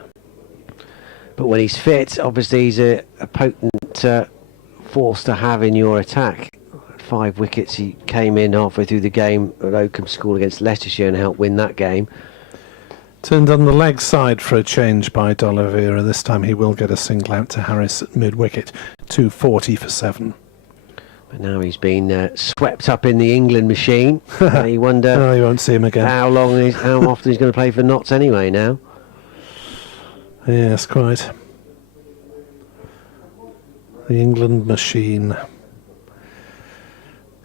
But when he's fit, obviously he's a potent force to have in your attack. 5 wickets, he came in halfway through the game at Oakham School against Leicestershire and helped win that game. Turned on the leg side for a change by D'Oliveira. This time he will get a single out to Harris at mid-wicket. 240 for 7. But now he's been swept up in the England machine. You wonder Oh, you won't see him again. how often he's going to play for Notts anyway now. Yes, quite. The England machine.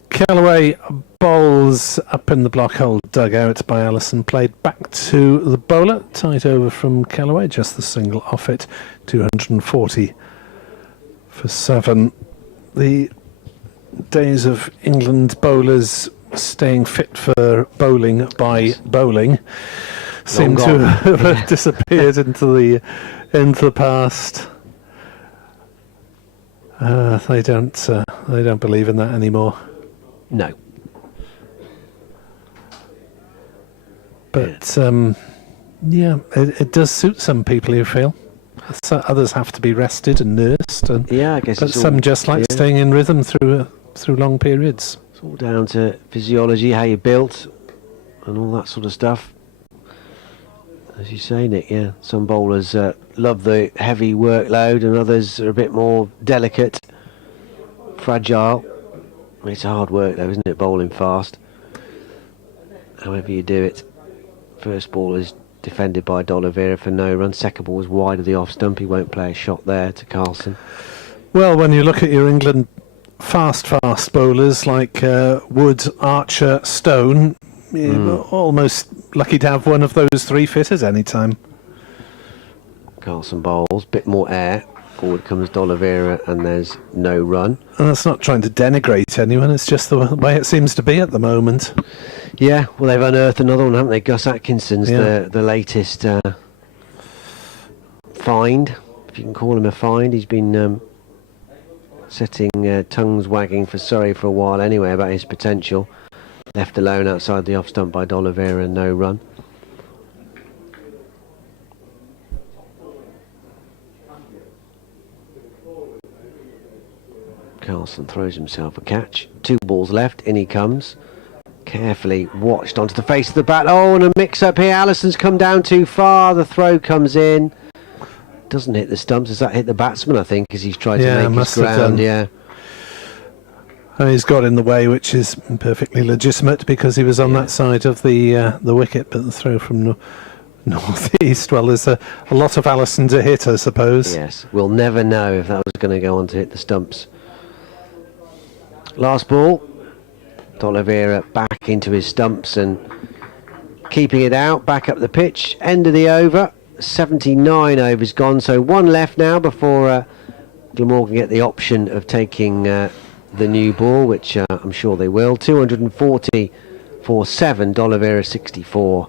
Callaway bowls up in the block hole, dug out by Allison, played back to the bowler, tight over from Callaway, just the single off it, 240 for 7. The days of England bowlers staying fit for bowling by bowling seem to have disappeared into the past. They don't believe in that anymore. No. But it does suit some people, you feel. So others have to be rested and nursed, and Yeah, I guess but it's some all, just like staying in rhythm through long periods. it's all down to physiology, how you're built, and all that sort of stuff. As you say, Nick, yeah, some bowlers love the heavy workload, and others are a bit more delicate, fragile. I mean, it's hard work, though, isn't it, bowling fast? However you do it. First ball is defended by D'Oliveira for no run. Second ball was wide of the off stump. He won't play a shot there to Carlson. Well, when you look at your England fast bowlers like Wood, Archer, Stone, you're almost lucky to have one of those 3 fitters any time. Carlson bowls, bit more air. Forward comes D'Oliveira, and there's no run. And that's not trying to denigrate anyone, it's just the way it seems to be at the moment. Yeah, well, they've unearthed another one, haven't they? Gus Atkinson's the latest find, if you can call him a find. He's been setting tongues wagging for Surrey for a while anyway about his potential. Left alone outside the off stump by D'Oliveira and no run. Carlson throws himself a catch. 2 balls left, in he comes. Carefully watched onto the face of the bat. Oh, and a mix-up here. Allison's come down too far. The throw comes in. Doesn't hit the stumps. Does that hit the batsman, I think, as he's tried to make his ground? Yeah. He's got in the way, which is perfectly legitimate because he was on that side of the wicket, but the throw from northeast. Well, there's a lot of Allison to hit, I suppose. Yes, we'll never know if that was going to go on to hit the stumps. Last ball, D'Oliveira back into his stumps and keeping it out, back up the pitch. End of the over, 79 overs gone, so one left now before Glamorgan get the option of taking the new ball, which I'm sure they will. 240 for 7, D'Oliveira 64.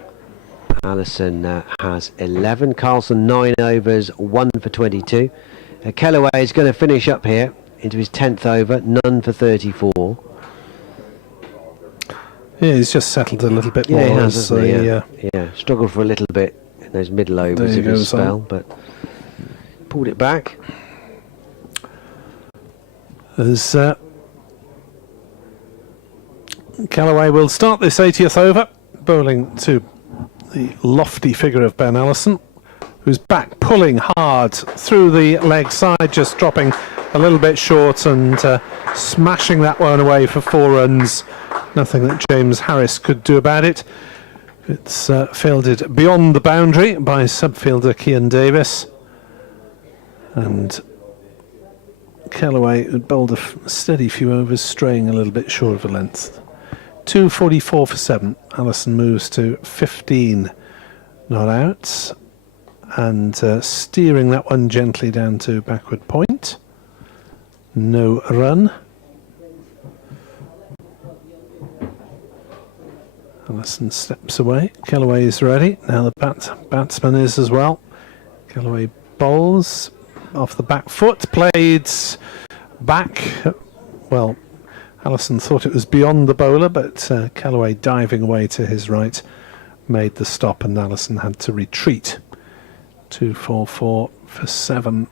Allison has 11. Carlson 9 overs, 1 for 22. Kellaway is going to finish up here into his 10th over, none for 34. Yeah, he's just settled a little bit more. He has, hasn't he? Yeah, struggled for a little bit in those middle overs of his spell, but pulled it back. As Kellaway will start this 80th over, bowling to the lofty figure of Ben Allison, who's back pulling hard through the leg side, just dropping a little bit short and smashing that one away for 4 runs. Nothing that James Harris could do about it. It's fielded beyond the boundary by subfielder Cian Davis. And Kellaway had bowled a steady few overs, straying a little bit short of a length. 244 for 7. Allison moves to 15 not outs. And steering that one gently down to backward point. No run. Allison steps away. Kellaway is ready. Now the batsman is as well. Kellaway bowls off the back foot. Played back. Well, Allison thought it was beyond the bowler, but Kellaway diving away to his right made the stop and Allison had to retreat. 244 for 7.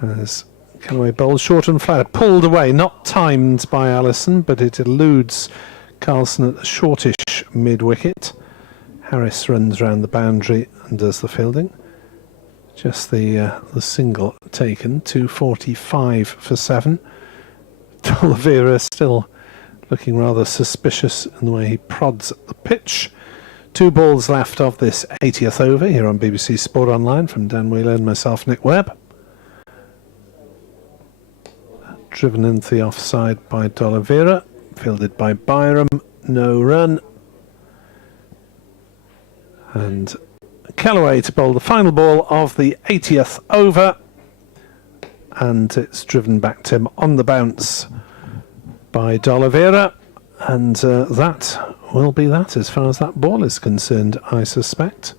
As Kellaway bowls short and flat, pulled away, not timed by Allison, but it eludes Carlson at the shortish mid-wicket. Harris runs round the boundary and does the fielding. Just the single taken, 245 for 7. D'Oliveira still looking rather suspicious in the way he prods at the pitch. 2 balls left of this 80th over here on BBC Sport Online from Dan Wheeler and myself, Nick Webb. Driven into the offside by D'Oliveira, fielded by Byram, no run. And Kellaway to bowl the final ball of the 80th over, and it's driven back to him on the bounce by D'Oliveira, and that will be that as far as that ball is concerned, I suspect.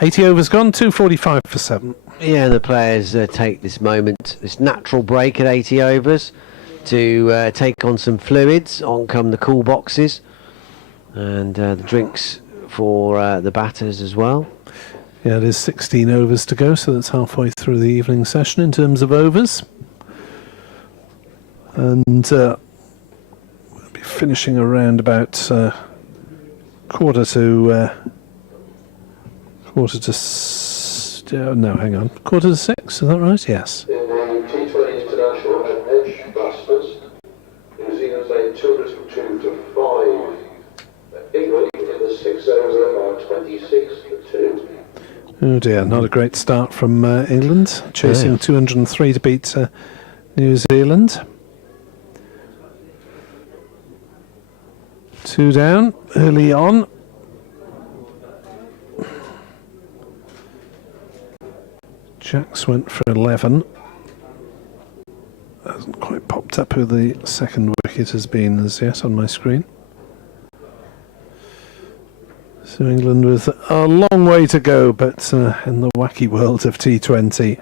80 overs gone, 245 for 7. Yeah, the players take this moment, this natural break at 80 overs to take on some fluids. On come the cool boxes and the drinks for the batters as well. Yeah, it is 16 overs to go, so that's halfway through the evening session in terms of overs. And we'll be finishing around about quarter to 6, is that right? Yes. In the T20 International and Edge Masters, New Zealand's made 202 to 5. England in the 6th over are 26 to 2. Oh dear, not a great start from England, chasing 203 to beat New Zealand. 2 down early on. Jacks went for 11. Hasn't quite popped up who the second wicket has been as yet on my screen. So England with a long way to go, but in the wacky world of T20,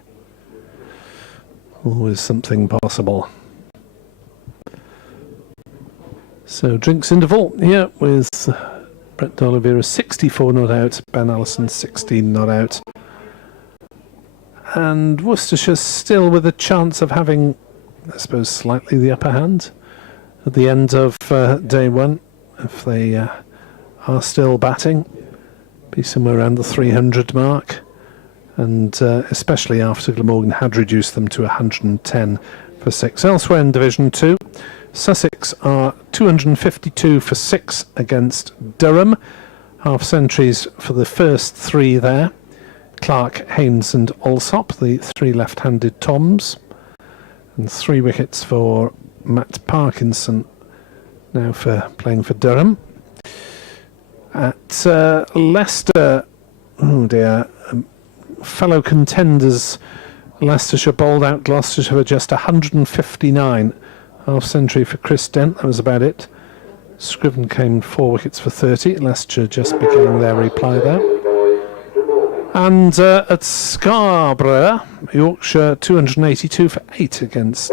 always something possible. So drinks interval here with Brett D'Oliveira 64 not out, Ben Allison 16 not out. And Worcestershire still with a chance of having, I suppose, slightly the upper hand at the end of day 1, if they are still batting, be somewhere around the 300 mark, and especially after Glamorgan had reduced them to 110 for 6. Elsewhere in Division 2, Sussex are 252 for 6 against Durham. Half centuries for the first 3 there. Clark, Haynes and Alsop, the 3 left-handed Toms. And 3 wickets for Matt Parkinson, now for playing for Durham. At Leicester, oh dear, fellow contenders, Leicestershire bowled out Gloucestershire for just 159. Half century for Chris Dent, that was about it. Scriven came 4 wickets for 30. Leicestershire just beginning their reply there. And at Scarborough, Yorkshire 282 for 8 against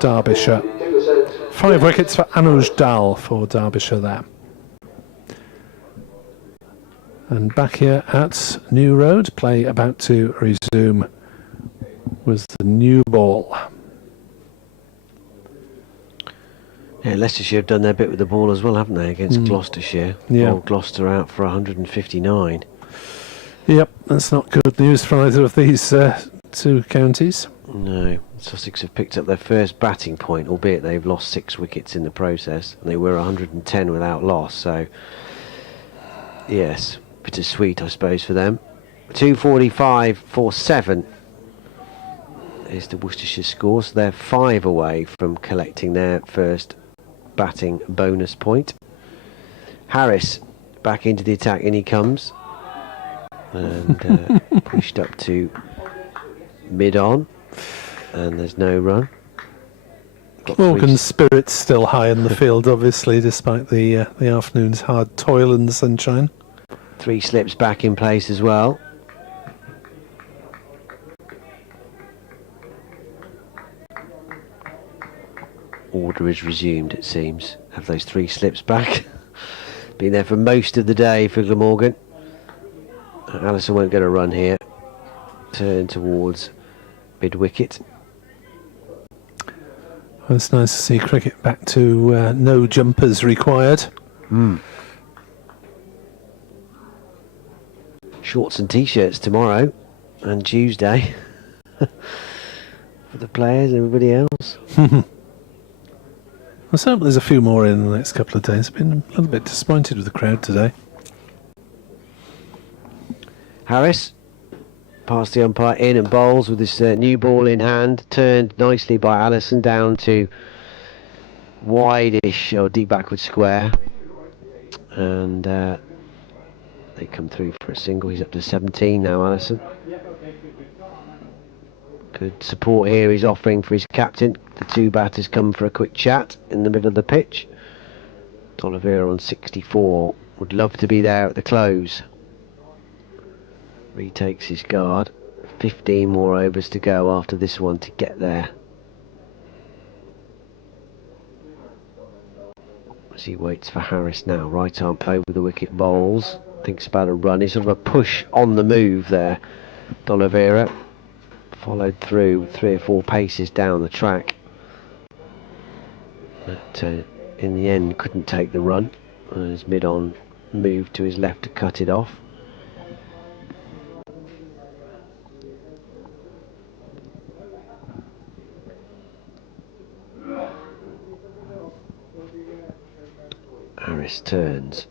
Derbyshire. 5 wickets for Anuj Dal for Derbyshire there. And back here at New Road, play about to resume was the new ball. Yeah, Leicestershire have done their bit with the ball as well, haven't they, against Gloucestershire? Yeah. Old Gloucester out for 159. Yep, that's not good news for either of these 2 counties. No, Sussex have picked up their first batting point, albeit they've lost 6 wickets in the process, and they were 110 without loss, so yes, bittersweet I suppose for them. 245 for 7 is the Worcestershire score, so they're 5 away from collecting their first batting bonus point. Harris back into the attack, in he comes, and pushed up to mid-on, and there's no run. Morgan's spirit's still high in the field, obviously, despite the afternoon's hard toil in the sunshine. 3 slips back in place as well. Order is resumed, it seems. Have those 3 slips back. Been there for most of the day for Glamorgan. Allison won't get a run here. Turn towards mid-wicket. Well, it's nice to see cricket back to no jumpers required. Shorts and t-shirts tomorrow and Tuesday for the players and everybody else. Let's hope there's a few more in the next couple of days. I've been a little bit disappointed with the crowd today. Harris past the umpire in and bowls with this new ball in hand, turned nicely by Allison down to wide-ish or deep backward square, and they come through for a single. He's up to 17 now, Allison. Good support here he's offering for his captain. The 2 batters come for a quick chat in the middle of the pitch. Oliveira on 64 would love to be there at the close. Retakes his guard. 15 more overs to go after this one to get there. As he waits for Harris now. Right arm over the wicket, bowls. Thinks about a run. He's sort of a push on the move there. Oliveira followed through with 3 or 4 paces down the track. But in the end couldn't take the run. As mid-on moved to his left to cut it off. Harris turns,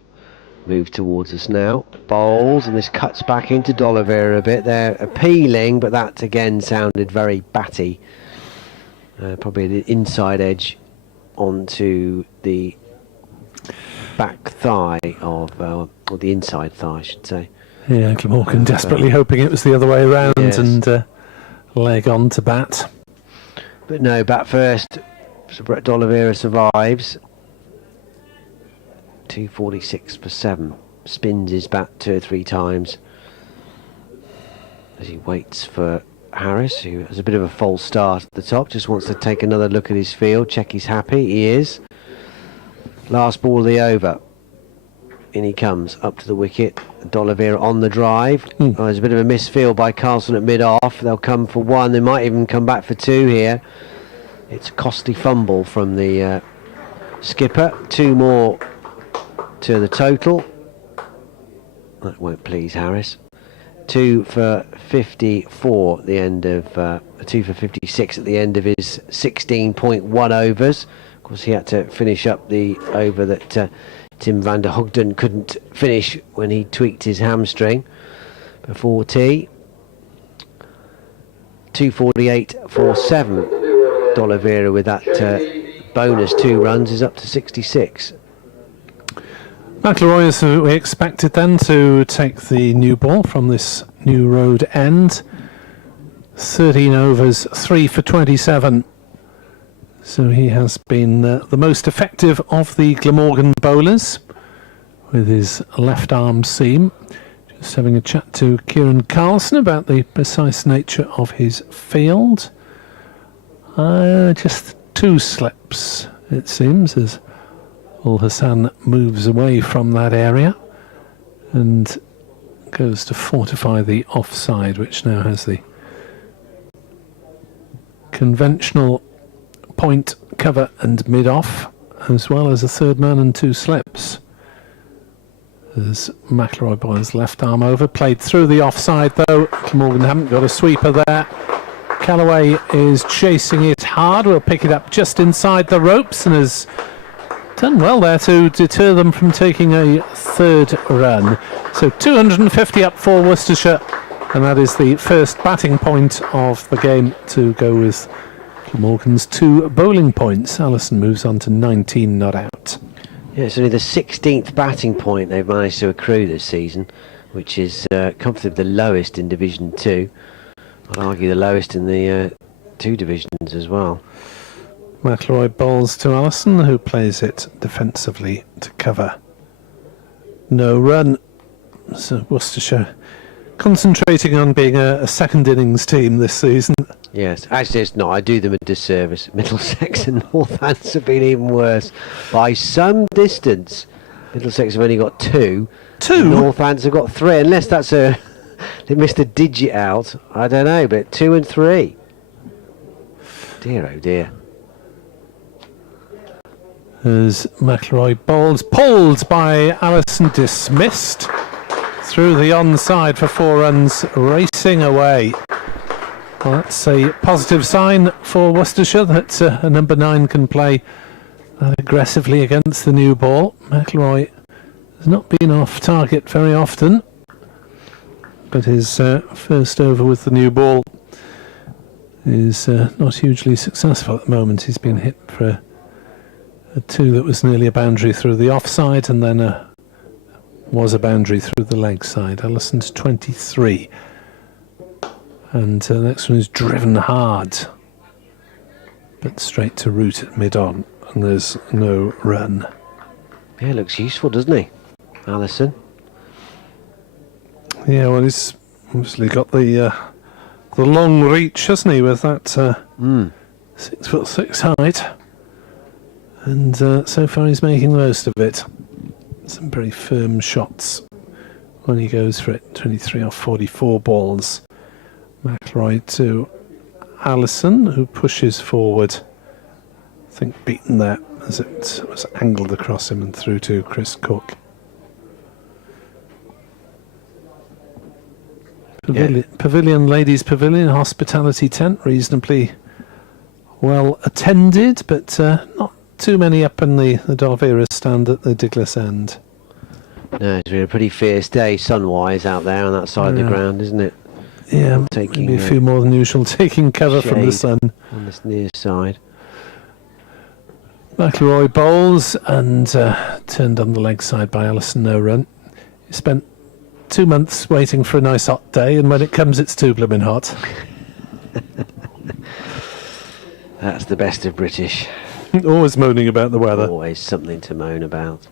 moves towards us now, bowls, and this cuts back into D'Oliveira a bit. They're appealing, but that again sounded very batty. Probably the inside edge onto the back thigh of, or the inside thigh I should say. Yeah, Glamorgan desperately hoping it was the other way around. Yes. And leg on to bat. But no, bat first, so Brett D'Oliveira survives. 246 for 7. Spins his bat 2 or 3 times as he waits for Harris, who has a bit of a false start at the top. Just wants to take another look at his field, check he's happy. He is. Last ball of the over. In he comes, up to the wicket. D'Oliveira on the drive. Oh, there's a bit of a misfield by Carlson at mid-off. They'll come for 1. They might even come back for 2 here. It's a costly fumble from the skipper. 2 more to the total. That won't please Harris. 2 for 54 at the end of 2 for 56 at the end of his 16.1 overs, course, he had to finish up the over that Tim van der Hogden couldn't finish when he tweaked his hamstring before tea. 248 for 7. D'Oliveira with that bonus 2 runs is up to 66. McIlroy, as we expected then, to take the new ball from this new road end. 13 overs, 3 for 27. So he has been the most effective of the Glamorgan bowlers with his left arm seam. Just having a chat to Kieran Carlson about the precise nature of his field. Just 2 slips, it seems, as Ul Hassan moves away from that area and goes to fortify the offside, which now has the conventional point, cover and mid-off, as well as a 3rd man and 2 slips. As McIlroy bowls left arm over, played through the offside though. Morgan haven't got a sweeper there. Callaway is chasing it hard, will pick it up just inside the ropes and has done well there to deter them from taking a 3rd run. So 250 up for Worcestershire, and that is the first batting point of the game to go with Morgan's 2 bowling points. Allison moves on to 19 not out. Yeah, it's only the 16th batting point they've managed to accrue this season, which is comfortably the lowest in Division 2. I'd argue the lowest in the 2 divisions as well. McIlroy bowls to Allison, who plays it defensively to cover. No run. So Worcestershire concentrating on being a second innings team this season. Yes, actually it's not. I do them a disservice. Middlesex and Northants have been even worse by some distance. Middlesex have only got 2. 2? Northants have got 3, unless that's they missed a digit out. I don't know, but 2 and 3. Dear, oh dear. As McIlroy bowls, pulled by Allison, dismissed through the onside for 4 runs, racing away. Well, that's a positive sign for Worcestershire that a number 9 can play that aggressively against the new ball. McIlroy has not been off target very often, but his first over with the new ball is not hugely successful at the moment. He's been hit for a 2 that was nearly a boundary through the offside, and then was a boundary through the leg side. Allison's 23. And the next one is driven hard, but straight to root at mid-on, and there's no run. Yeah, looks useful, doesn't he, Allison? Yeah, well, he's obviously got the long reach, hasn't he, with that 6'6" height. And so far he's making the most of it. Some very firm shots when he goes for it. 23 off 44 balls. McIlroy to Allison, who pushes forward. I think beaten there as it was angled across him and through to Chris Cook. Pavilion, ladies' pavilion, hospitality tent, reasonably well attended, but not too many up in the D'Oliveira stand at the Douglas end. No, it's been a pretty fierce day sun-wise out there on that side of the ground, isn't it? Yeah, maybe a few more than usual, taking cover from the sun. On this near side. McIlroy bowls and turned on the leg side by Allison, no run. He spent 2 months waiting for a nice hot day, and when it comes it's too blooming hot. That's the best of British. Always moaning about the weather. Always something to moan about.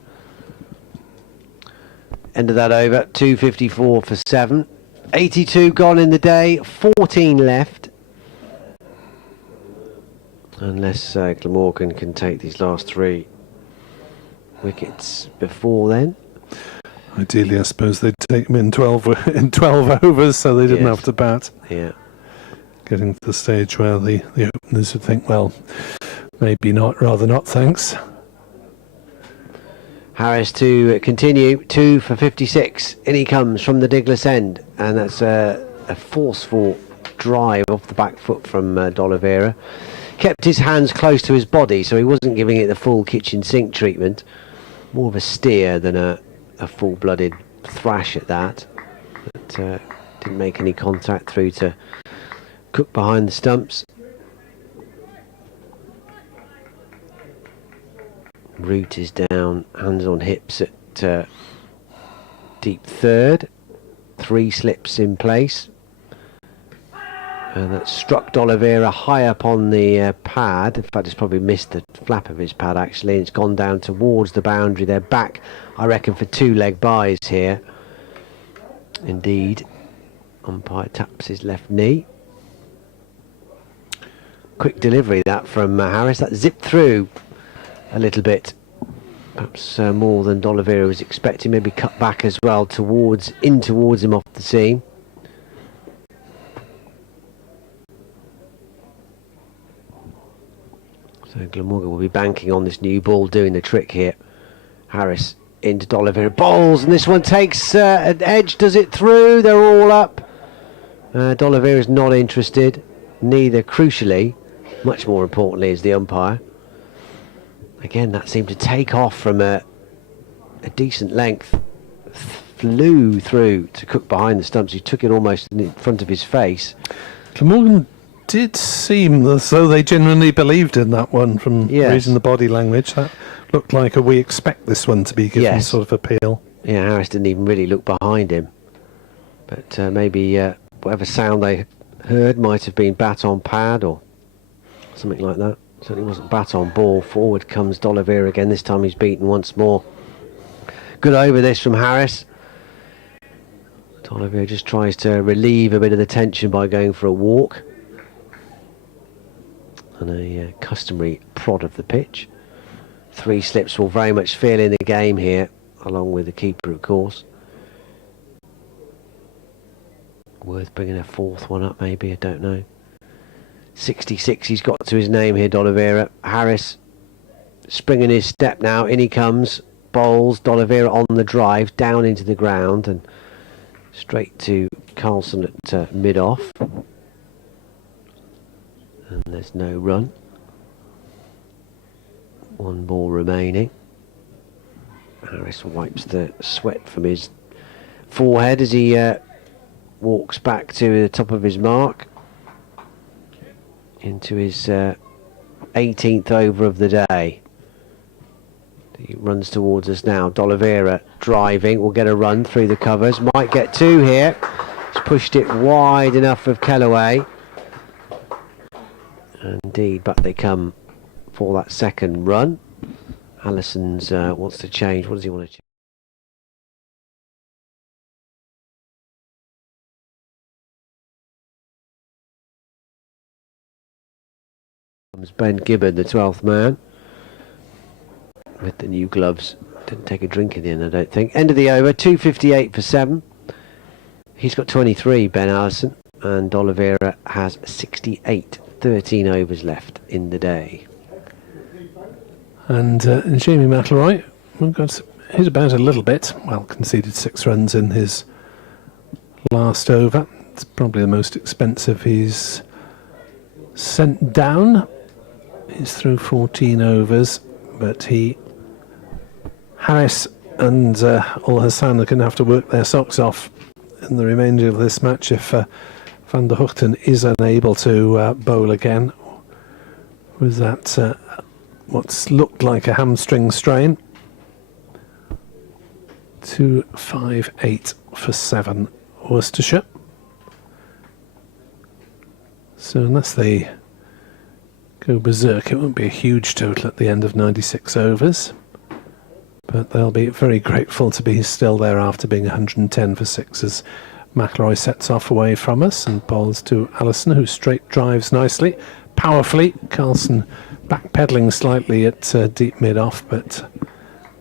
End of that over, 254 for 7. 82 gone in the day, 14 left. Unless Glamorgan can take these last 3 wickets before then. Ideally, I suppose they'd take him in 12 overs, so they didn't have to bat. Yeah. Getting to the stage where the openers would think, well, maybe not, rather not, thanks. Harris to continue, 2 for 56. In he comes from the Douglas end, and that's a forceful drive off the back foot from D'Oliveira. kept his hands close to his body, so he wasn't giving it the full kitchen sink treatment. More of a steer than a full-blooded thrash at that. But didn't make any contact through to Cook behind the stumps. Root is down, hands on hips at deep third. 3 slips in place. And that struck D'Oliveira high up on the pad. In fact, it's probably missed the flap of his pad, actually. It's gone down towards the boundary. They're back, I reckon, for 2 leg byes here. Indeed. Umpire taps his left knee. Quick delivery, that from Harris. That zipped through a little bit. Perhaps more than D'Oliveira was expecting. Maybe cut back as well towards him off the seam. So Glamorgan will be banking on this new ball doing the trick here. Harris into D'Oliveira, bowls, and this one takes an edge, does it through? They're all up. D'Oliveira's not interested. Neither, crucially, much more importantly, is the umpire. Again, that seemed to take off from a decent length. Flew through to Cook behind the stumps. He took it almost in front of his face. Glamorgan did seem as though they genuinely believed in that one from reading the body language. That looked like we expect this one to be given sort of appeal. Yeah, Harris didn't even really look behind him. But maybe whatever sound they heard might have been bat on pad or something like that. Certainly wasn't bat on ball. Forward comes D'Oliveira again. This time he's beaten once more. Good over this from Harris. D'Oliveira just tries to relieve a bit of the tension by going for a walk. And a customary prod of the pitch. 3 slips will very much feel in the game here, along with the keeper, of course. Worth bringing a 4th one up, maybe, I don't know. 66 he's got to his name here, D'Oliveira. Harris springing his step now, in he comes. Bowls, D'Oliveira on the drive, down into the ground and straight to Carlson at mid-off. And there's no run. 1 ball remaining. Harris wipes the sweat from his forehead as he walks back to the top of his mark. Into his 18th over of the day. He runs towards us now. D'Oliveira driving, will get a run through the covers. Might get 2 here. He's pushed it wide enough of Kellaway. Indeed, but they come for that second run. Allison's wants to change. What does he want to change? Comes Ben Gibbon, the 12th man, with the new gloves. Didn't take a drink in the end, I don't think. End of the over, 2:58 for 7. He's got 23, Ben Allison, and D'Oliveira has 68. 13 overs left in the day. And Jamie McIlroy got hit about a little bit. Well, conceded 6 runs in his last over. It's probably the most expensive he's sent down. He's through 14 overs, but Harris and Al Hassan are going to have to work their socks off in the remainder of this match if Van der Hoogten is unable to bowl again with that what's looked like a hamstring strain. 258 for 7, Worcestershire. So unless they go berserk, it won't be a huge total at the end of 96 overs. But they'll be very grateful to be still there after being 110 for 6 as McIlroy sets off away from us and bowls to Allison, who straight drives nicely, powerfully. Carlson backpedaling slightly at deep mid-off, but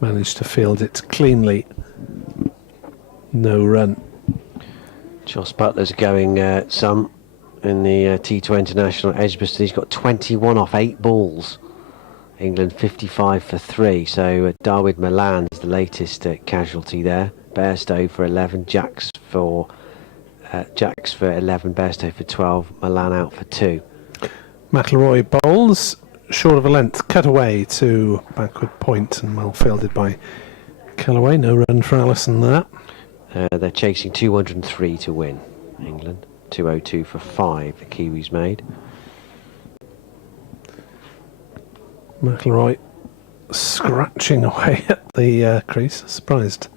managed to field it cleanly. No run. Joss Butler's going some in the T20 International at Edgbaston. He's got 21 off 8 balls. England 55 for 3. So David Milan is the latest casualty there. Bairstow for 11, Jacks for 11, Bairstow for 12, Milan out for 2. McIlroy bowls, short of a length, cut away to backward point and well fielded by Callaway. No run for Allison there. They're chasing 203 to win, England. 202 for 5 the Kiwis made. McIlroy scratching away at the crease. Surprised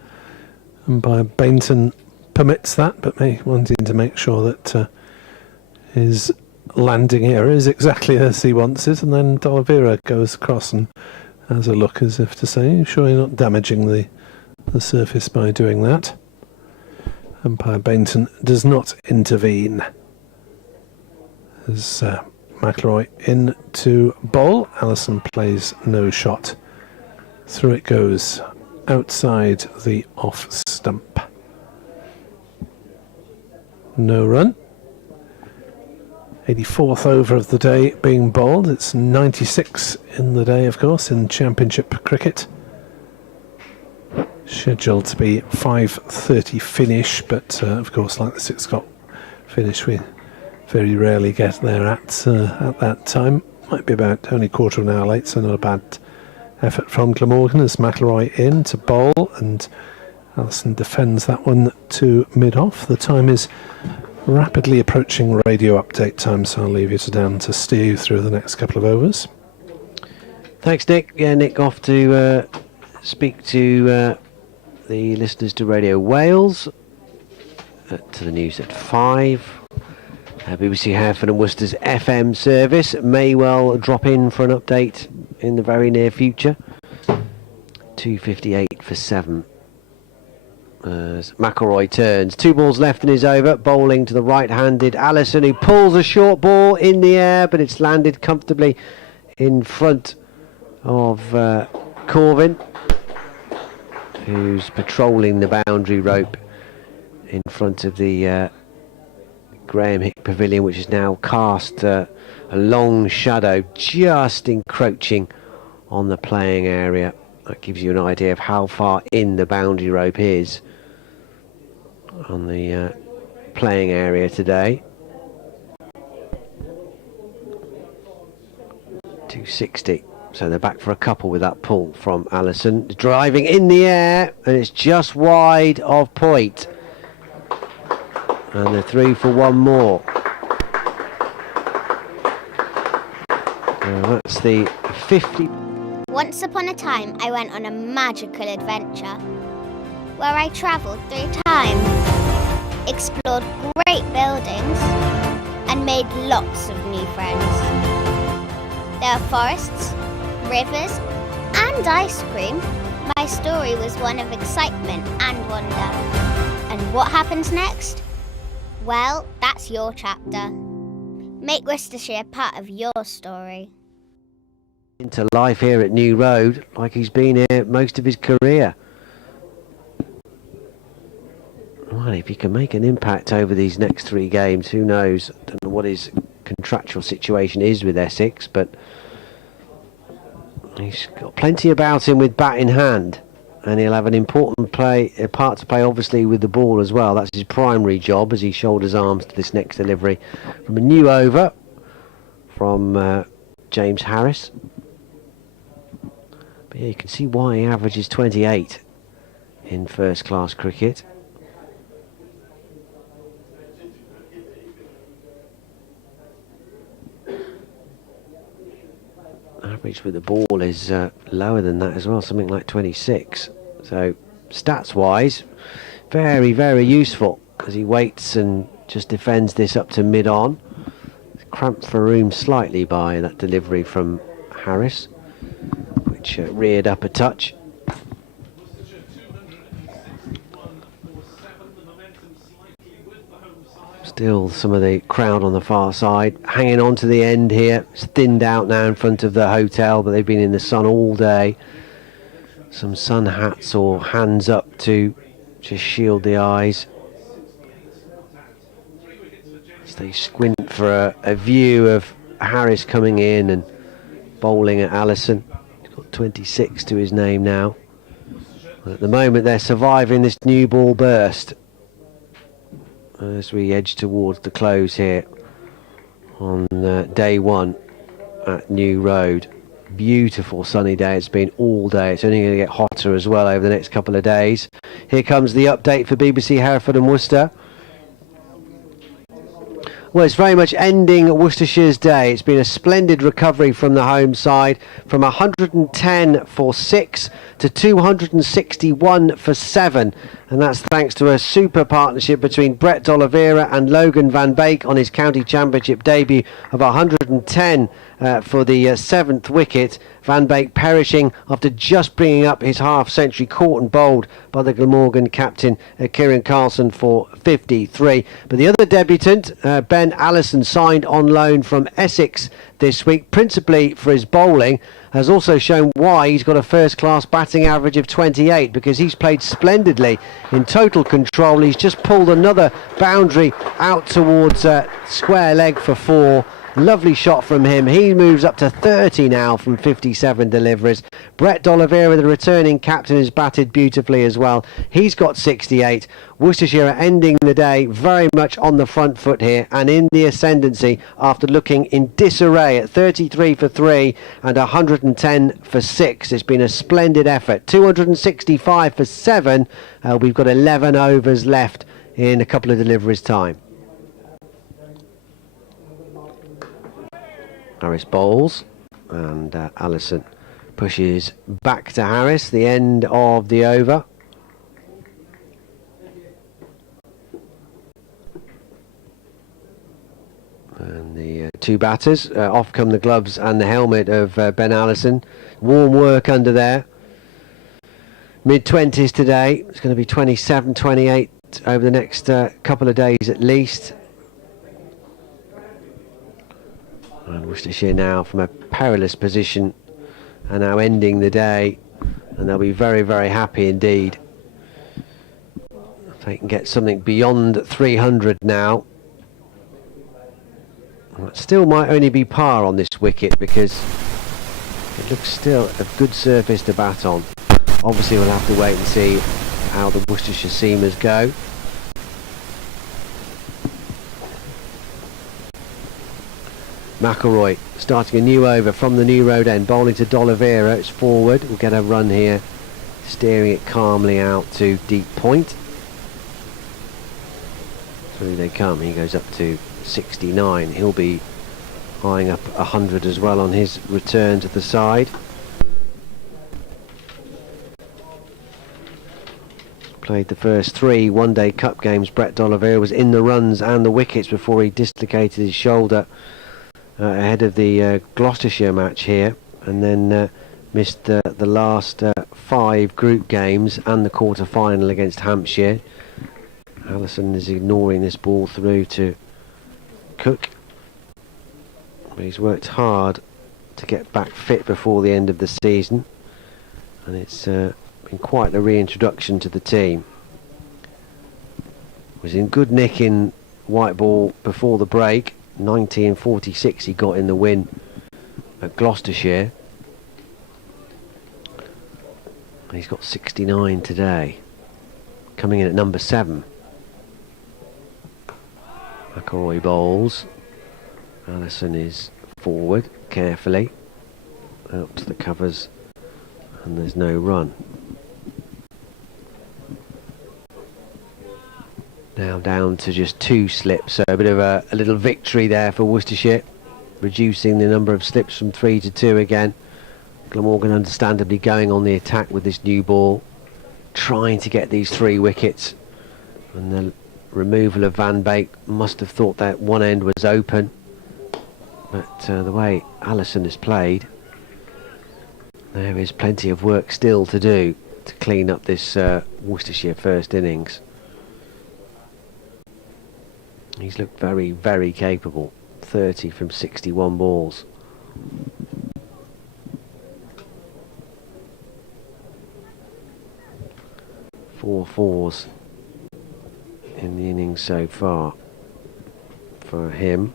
umpire Bainton permits that, but wanting to make sure that his landing area is exactly as he wants it, and then D'Oliveira goes across and has a look as if to say, sure you're not damaging the surface by doing that. Umpire Bainton does not intervene. As McIlroy in to bowl, Allison plays no shot. Through it goes, outside the off stump. No run. 84th over of the day being bowled. It's 96 in the day, of course, in Championship cricket. Scheduled to be 5:30 finish, but of course, like the 6 o'clock finish, we very rarely get there at that time. Might be about only quarter of an hour late, so not a bad effort from Glamorgan as McIlroy in to bowl, and Allison defends that one to mid-off. The time is rapidly approaching radio update time, so I'll leave you down to steer you through the next couple of overs. Thanks, Nick. Yeah, Nick off to speak to the listeners to Radio Wales, to the news at 5. BBC Hereford and Worcester's FM service may well drop in for an update in the very near future. 2:58 for 7. As McIlroy turns, 2 balls left in his over, bowling to the right-handed Allison, who pulls a short ball in the air, but it's landed comfortably in front of Corvin, who's patrolling the boundary rope in front of the Graham Hick Pavilion, which is now cast a long shadow just encroaching on the playing area. That gives you an idea of how far in the boundary rope is on the playing area today. 260. So they're back for a couple with that pull from Allison. Driving in the air, and it's just wide of point. And they're through for one more. That's the 50. Once upon a time, I went on a magical adventure where I travelled through time, explored great buildings, and made lots of new friends. There are forests, rivers, and ice cream. My story was one of excitement and wonder. And what happens next? Well, that's your chapter. Make Worcestershire part of your story. Into life here at New Road, like he's been here most of his career. Well, if he can make an impact over these next 3 games, who knows? I don't know what his contractual situation is with Essex, but he's got plenty about him with bat in hand, and he'll have an important part to play obviously with the ball as well. That's his primary job as he shoulders arms to this next delivery from a new over from James Harris. But yeah, you can see why he averages 28 in first class cricket. Average with the ball is lower than that as well, something like 26. So stats wise, very, very useful as he waits and just defends this up to mid-on. Cramped for room slightly by that delivery from Harris, which reared up a touch. Still some of the crowd on the far side hanging on to the end here. It's thinned out now in front of the hotel, but they've been in the sun all day. Some sun hats or hands up to just shield the eyes as they squint for a view of Harris coming in and bowling at Allison. He's got 26 to his name now. At the moment they're surviving this new ball burst as we edge towards the close here on day 1 at New Road. Beautiful sunny day. It's been all day. It's only going to get hotter as well over the next couple of days. Here comes the update for BBC Hereford and Worcester. Well, it's very much ending Worcestershire's day. It's been a splendid recovery from the home side, from 110 for 6 to 261 for 7. And that's thanks to a super partnership between Brett D'Oliveira and Logan Van Beek on his county championship debut of 110 for the 7th wicket. Van Beek perishing after just bringing up his half-century, caught and bowled by the Glamorgan captain Kieran Carlson for 53. But the other debutant, Ben Allison, signed on loan from Essex this week, principally for his bowling, has also shown why he's got a first-class batting average of 28, because he's played splendidly in total control. He's just pulled another boundary out towards square leg for 4. Lovely shot from him. He moves up to 30 now from 57 deliveries. Brett D'Oliveira, the returning captain, has batted beautifully as well. He's got 68. Worcestershire are ending the day very much on the front foot here and in the ascendancy after looking in disarray at 33 for 3 and 110 for 6. It's been a splendid effort. 265 for 7. We've got 11 overs left in a couple of deliveries' time. Harris bowls, and Allison pushes back to Harris, the end of the over. And the two batters, off come the gloves and the helmet of Ben Allison. Warm work under there. Mid-20s today. It's going to be 27, 28 over the next couple of days at least. And Worcestershire now from a perilous position are now ending the day, and they'll be very, very happy indeed if they can get something beyond 300 now. Well, it still might only be par on this wicket because it looks still a good surface to bat on. Obviously we'll have to wait and see how the Worcestershire seamers go. McElroy starting a new over from the New Road end, bowling to D'Oliveira. It's forward. We'll get a run here, steering it calmly out to deep point. Through they come. He goes up to 69. He'll be eyeing up 100 as well on his return to the side. Played the first 3 one-day cup games. Brett D'Oliveira was in the runs and the wickets before he dislocated his shoulder ahead of the Gloucestershire match here, and then missed the last 5 group games and the quarter-final against Hampshire. Allison is ignoring this ball through to Cook, but he's worked hard to get back fit before the end of the season, and it's been quite a reintroduction to the team. Was in good nick in white ball before the break. 90 and 46 he got in the win at Gloucestershire. He's got 69 today, coming in at number 7. McElroy bowls. Allison is forward carefully out to the covers, and there's no run. Now down to just 2 slips, so a bit of a little victory there for Worcestershire, reducing the number of slips from 3 to 2 again. Glamorgan understandably going on the attack with this new ball, trying to get these 3 wickets, and the removal of Van Beek must have thought that one end was open, but the way Allison has played, there is plenty of work still to do to clean up this Worcestershire first innings. He's looked very, very capable. 30 from 61 balls. 4 fours in the innings so far for him.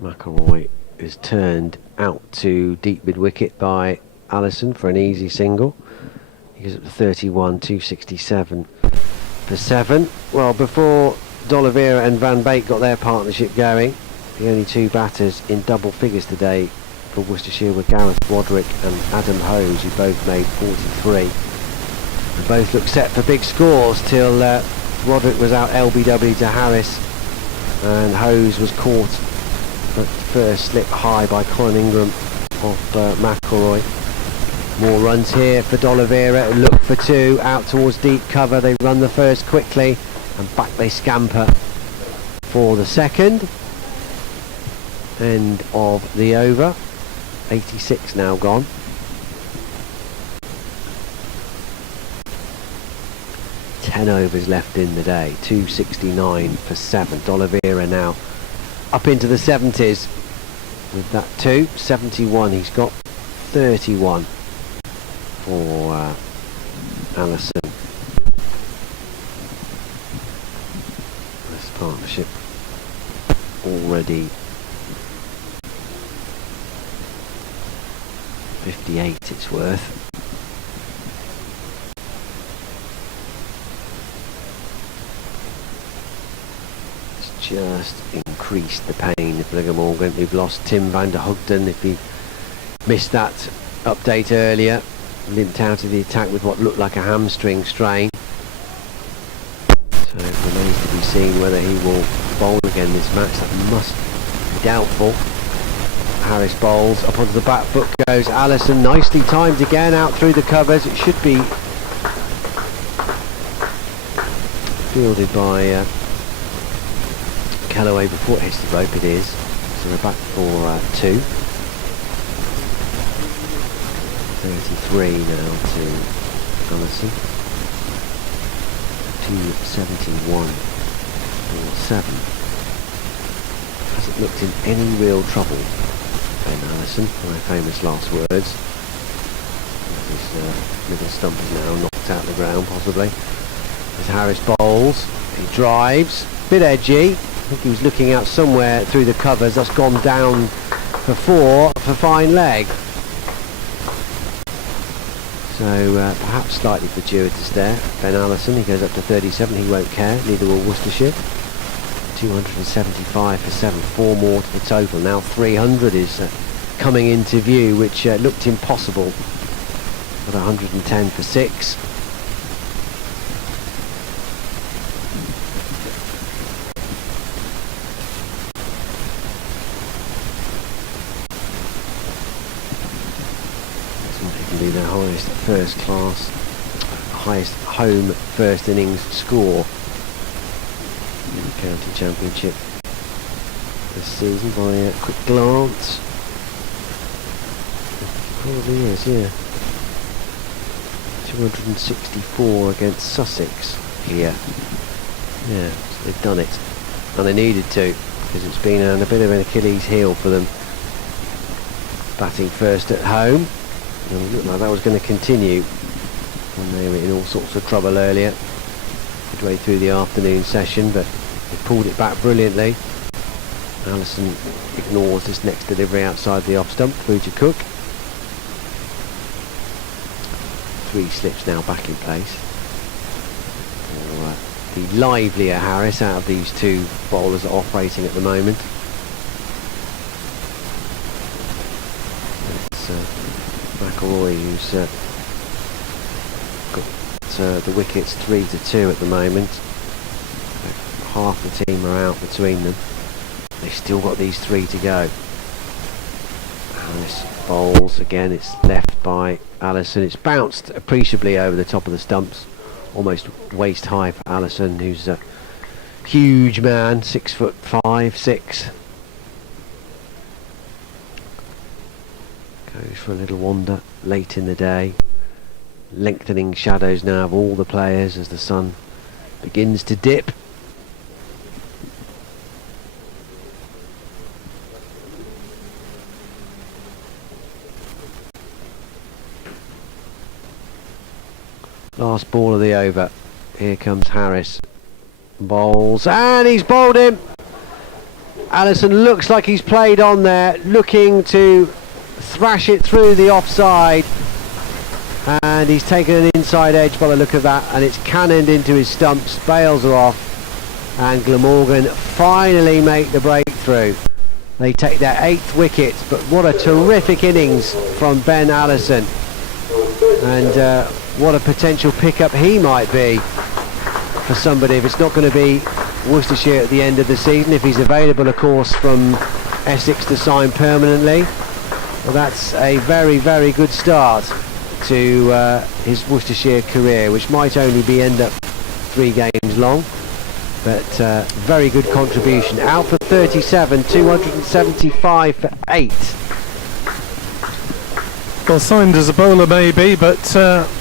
McElroy is turned out to deep mid wicket by Allison for an easy single. He goes up to 31, 267 for 7. Well, before D'Oliveira and Van Beek got their partnership going. The only two batters in double figures today for Worcestershire were Gareth Roderick and Adam Hose, who both made 43. They both looked set for big scores till Roderick was out LBW to Harris, and Hose was caught at first slip high by Colin Ingram off McElroy. More runs here for D'Oliveira. Look for two out towards deep cover. They run the first quickly and back they scamper for the second. End of the over. 86 now gone. Ten overs left in the day. 269 for 7. D'Oliveira now up into the 70s with that 71. He's got 31 for Allison. This partnership already 58 it's worth. It's just increased the pain of Glamorgan. We've lost Tim van der Hugden. If he missed that update earlier, limped out of the attack with what looked like a hamstring strain. So it remains to be seen whether he will bowl again this match. That must be doubtful. Harris bowls, up onto the back foot goes Allison, nicely timed again out through the covers. It should be fielded by Callaway before it hits the rope. It is. So we're back for 2. 33 now to Allison. 271 for 7. Hasn't looked in any real trouble, Ben Allison, my famous last words. His middle stump is now knocked out the ground, possibly. As Harris bowls, he drives, bit edgy. I think he was looking out somewhere through the covers. That's gone down for 4 for fine leg. So perhaps slightly fortuitous there. Ben Allison, he goes up to 37. He won't care. Neither will Worcestershire. 275 for 7, 4 more to the total. Now 300 is coming into view, which looked impossible at 110 for 6. Somebody can be the highest first class, highest home first innings score in the county championship this season by a quick glance. Probably is, yeah. 264 against Sussex here. Yeah, so they've done it, and they needed to, because it's been a bit of an Achilles heel for them batting first at home. And it looked like that was going to continue when they were in all sorts of trouble earlier, midway through the afternoon session, but they pulled it back brilliantly. Allison ignores this next delivery outside the off stump through to Cook. 3 slips now back in place for the livelier Harris out of these two bowlers that are operating at the moment. It's McElroy who's got the wickets 3-2 at the moment. Half the team are out between them. They've still got these 3 to go. Harris bowls again. It's left by Allison. It's bounced appreciably over the top of the stumps, almost waist high for Allison, who's a huge man, 6'5", 6. Goes for a little wander late in the day. Lengthening shadows now of all the players as the sun begins to dip. Last ball of the over. Here comes Harris. Bowls, and he's bowled him. Allison looks like he's played on there, looking to thrash it through the offside, and he's taken an inside edge by the look of that, and it's cannoned into his stumps. Bails are off. and Glamorgan finally make the breakthrough. They take their 8th wicket, but what a terrific innings from Ben Allison, and what a potential pickup he might be for somebody if it's not going to be Worcestershire at the end of the season, if he's available of course from Essex to sign permanently. Well, that's a very, very good start to his Worcestershire career, which might only be end up 3 games long, but very good contribution. Out for 37, 275 for 8. Well, signed as a bowler maybe, but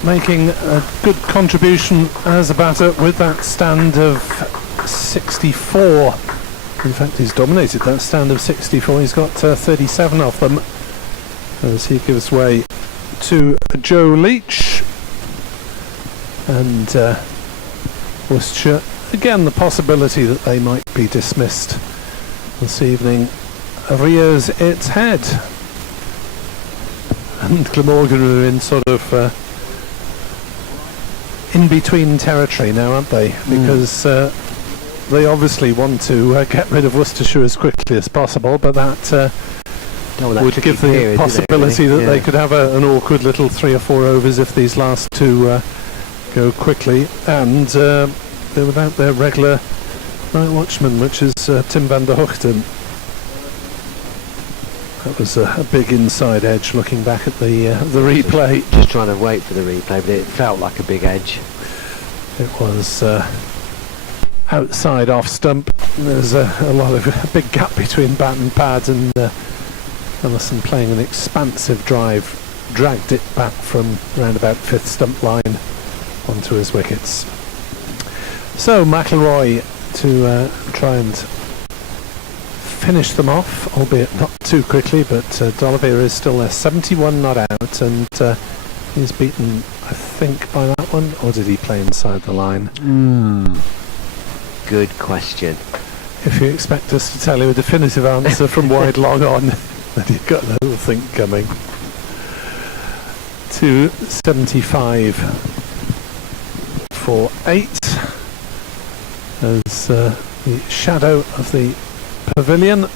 making a good contribution as a batter with that stand of 64. In fact, he's dominated that stand of 64. He's got 37 of them as he gives way to Joe Leach. And Worcestershire, again, the possibility that they might be dismissed this evening rears its head. And Glamorgan are in sort of in-between territory now, aren't they? Because they obviously want to get rid of Worcestershire as quickly as possible, but that would give the possibility that they could have an awkward little 3 or 4 overs if these last 2 go quickly, and they're without their regular night watchman, which is Tim van der Hoogten. That was a big inside edge looking back at the replay. Just trying to wait for the replay, but it felt like a big edge. It was outside off stump. There's a lot of a big gap between bat and pad, and Allison playing an expansive drive dragged it back from around about 5th stump line onto his wickets. So McIlroy to try and finish them off, albeit not too quickly, but D'Oliveira is still there, 71 not out, and he's beaten, I think, by that one, or did he play inside the line? Good question. If you expect us to tell you a definitive answer from wide long on, then you've got a little thing coming. 275 for 8 as the shadow of the pavilion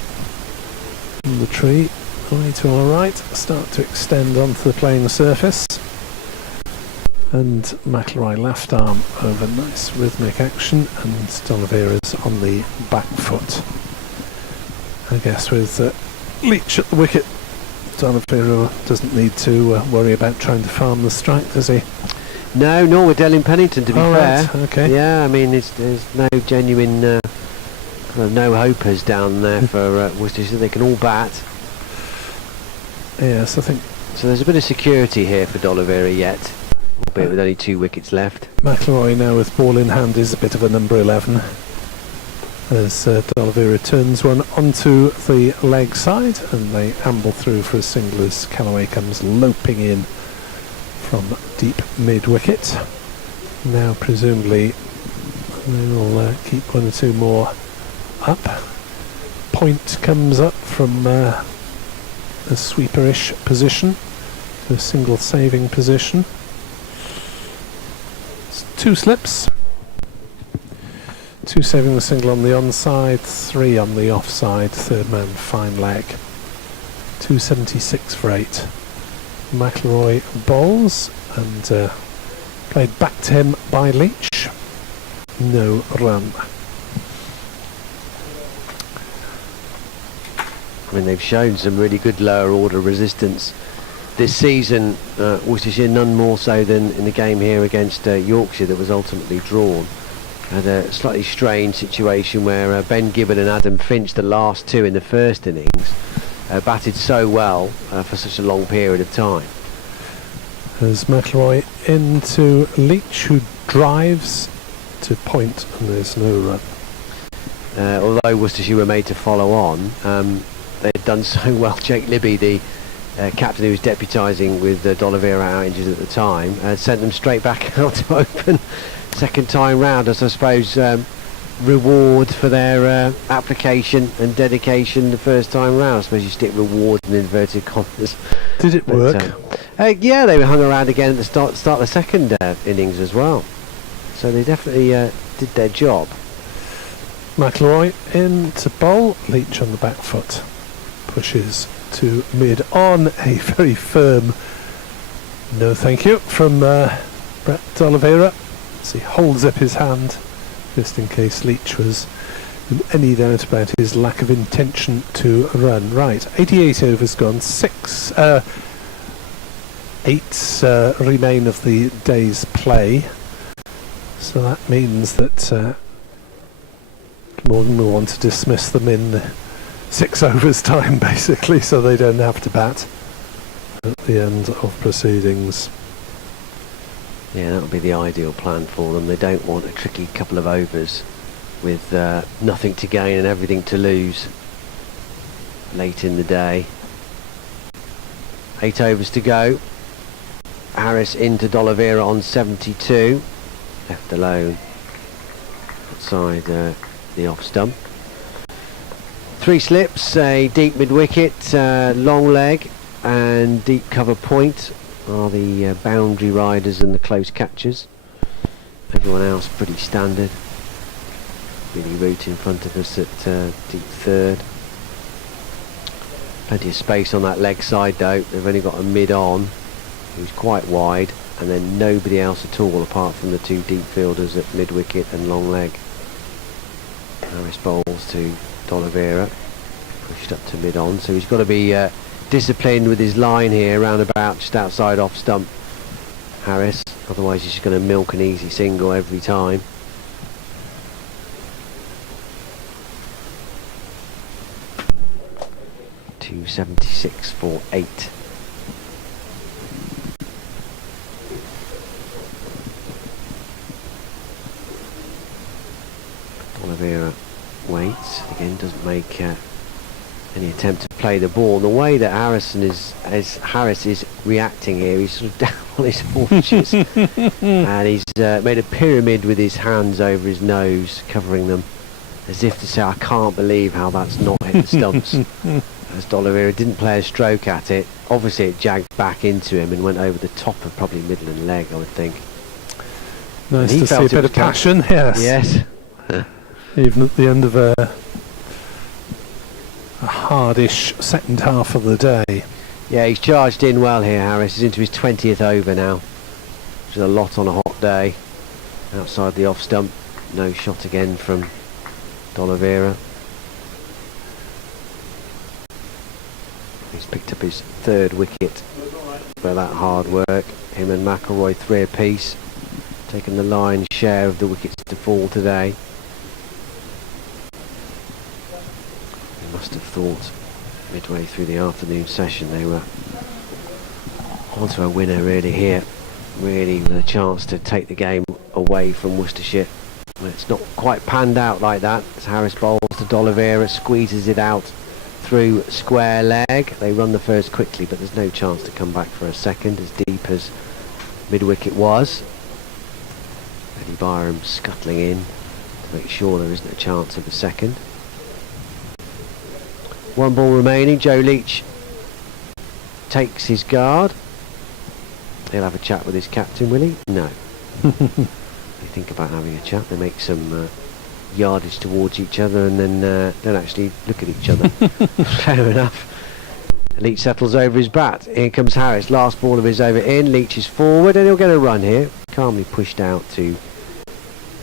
and the tree away to our right start to extend onto the playing surface, and McIlroy left arm over nice rhythmic action, and D'Oliveira's on the back foot. I guess with Leach at the wicket, D'Oliveira doesn't need to worry about trying to farm the strike, does he? No, nor with Dylan Pennington, to be fair. Right, okay. Yeah, I mean, there's no genuine no hopers down there for Worcestershire. They can all bat. Yes, I think so. There's a bit of security here for D'Oliveira yet, albeit with only 2 wickets left. McIlroy now with ball in hand is a bit of a number 11 as D'Oliveira turns one onto the leg side, and they amble through for a single as Callaway comes loping in from deep mid wicket. Now presumably they will keep 1 or 2 more up. Point comes up from a sweeperish position to a single saving position. It's 2 slips, 2 saving the single on the onside, 3 on the offside, 3rd man fine leg. 276 for 8. McIlroy bowls, and played back to him by Leach. No run. I mean, they've shown some really good lower order resistance this season, Worcestershire, none more so than in the game here against Yorkshire that was ultimately drawn. Had a slightly strange situation where Ben Gibbon and Adam Finch, the last 2 in the first innings, batted so well for such a long period of time. As McIlroy into Leach, who drives to point, and there's no run. Although Worcestershire were made to follow on, they had done so well. Jake Libby, the captain who was deputising with D'Oliveira out injured at the time, sent them straight back out to open second time round, as I suppose reward for their application and dedication the first time round. I suppose you stick reward in inverted commas. Did it work? Yeah, they were hung around again at the start of the second innings as well. So they definitely did their job. McIlroy in to bowl. Leach on the back foot. Pushes to mid on. A very firm no thank you from Brett D'Oliveira. As he holds up his hand just in case Leach was in any doubt about his lack of intention to run. Right, 88 overs gone. 8 remain of the day's play. So that means that Glamorgan will want to dismiss them in 6 overs time basically, so they don't have to bat at the end of proceedings. Yeah, that would be the ideal plan for them. They don't want a tricky couple of overs with nothing to gain and everything to lose late in the day. 8 overs to go. Harris into D'Oliveira on 72. Left alone outside the off stump. 3 slips, a deep mid-wicket, long leg and deep cover point are the boundary riders and the close catchers. Everyone else pretty standard. Billy Root in front of us at deep third. Plenty of space on that leg side though. They've only got a mid on who's quite wide, and then nobody else at all apart from the 2 deep fielders at mid wicket and long leg. Harris bowls to D'Oliveira, pushed up to mid on, so he's got to be disciplined with his line here, round about just outside off stump, Harris, otherwise he's just going to milk an easy single every time. .276 for 8. D'Oliveira waits again, doesn't make any attempt to play the ball. The way that Harris is reacting here, he's sort of down on his haunches and he's made a pyramid with his hands over his nose, covering them, as if to say, I can't believe how that's not hit the stumps. As D'Oliveira didn't play a stroke at it, obviously it jagged back into him and went over the top of probably middle and leg, I would think. Nice to see a bit of passion, yes. Yes. Even at the end of a hardish second half of the day. Yeah, he's charged in well here, Harris. He's into his 20th over now, which is a lot on a hot day. Outside the off stump, no shot again from D'Oliveira. He's picked up his 3rd wicket for that hard work. Him and McIlroy 3 apiece, taking the lion's share of the wickets to fall today. Must have thought midway through the afternoon session they were onto a winner really here, really with a chance to take the game away from Worcestershire. Well, it's not quite panned out like that as Harris bowls to D'Oliveira, squeezes it out through square leg. They run the first quickly, but there's no chance to come back for a second, as deep as mid-wicket was. Eddie Byram scuttling in to make sure there isn't a chance of a second. 1 ball remaining. Joe Leach takes his guard. He'll have a chat with his captain, will he? No. They think about having a chat. They make some yardage towards each other and then don't actually look at each other. Fair enough. Leach settles over his bat. Here comes Harris. Last ball of his over in. Leach is forward and he'll get a run here. Calmly pushed out to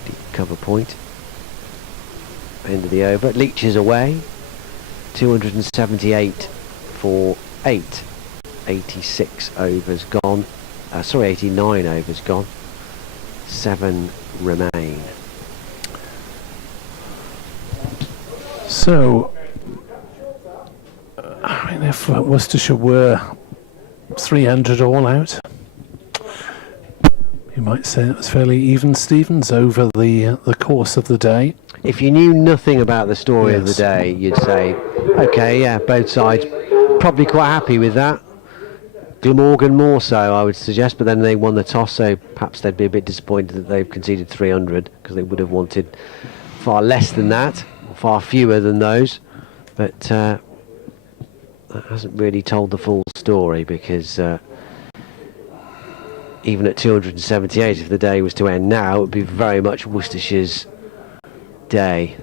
deep cover point. End of the over. Leach is away. 278 for 8. 86 overs gone. 89 overs gone. 7 remain. So, I mean, if Worcestershire were 300 all out, you might say it was fairly even Stevens over the course of the day. If you knew nothing about the story of the Yes. day, you'd say, okay, yeah, both sides probably quite happy with that. Glamorgan more so, I would suggest, but then they won the toss, so perhaps they'd be a bit disappointed that they've conceded 300, because they would have wanted far less than that, or far fewer than those. But that hasn't really told the full story, because even at 278, if the day was to end now, it would be very much Worcestershire's day.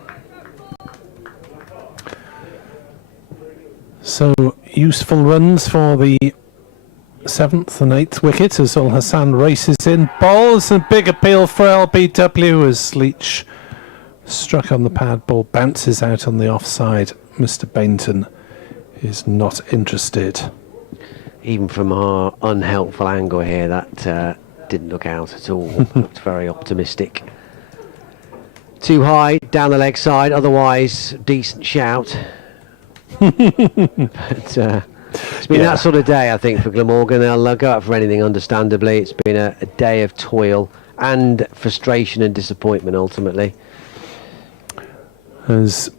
So useful runs for the 7th and 8th wicket as Ul Hassan races in. Balls, a big appeal for LBW as Leach struck on the pad. Ball bounces out on the offside. Mr. Bainton is not interested. Even from our unhelpful angle here, that didn't look out at all. Looked very optimistic. Too high down the leg side, otherwise decent shout. But it's been that sort of day, I think, for Glamorgan. They'll go out for anything, understandably. It's been a day of toil and frustration and disappointment, ultimately. As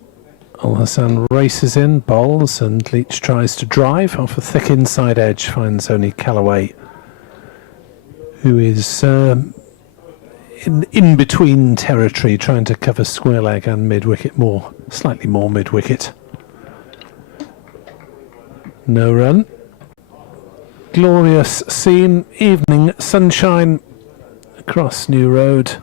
Ul Hassan races in, bowls, and Leach tries to drive off a thick inside edge, finds only Callaway, who is in between territory, trying to cover square leg and mid-wicket, slightly more mid-wicket. No run. Glorious scene, evening sunshine across New Road.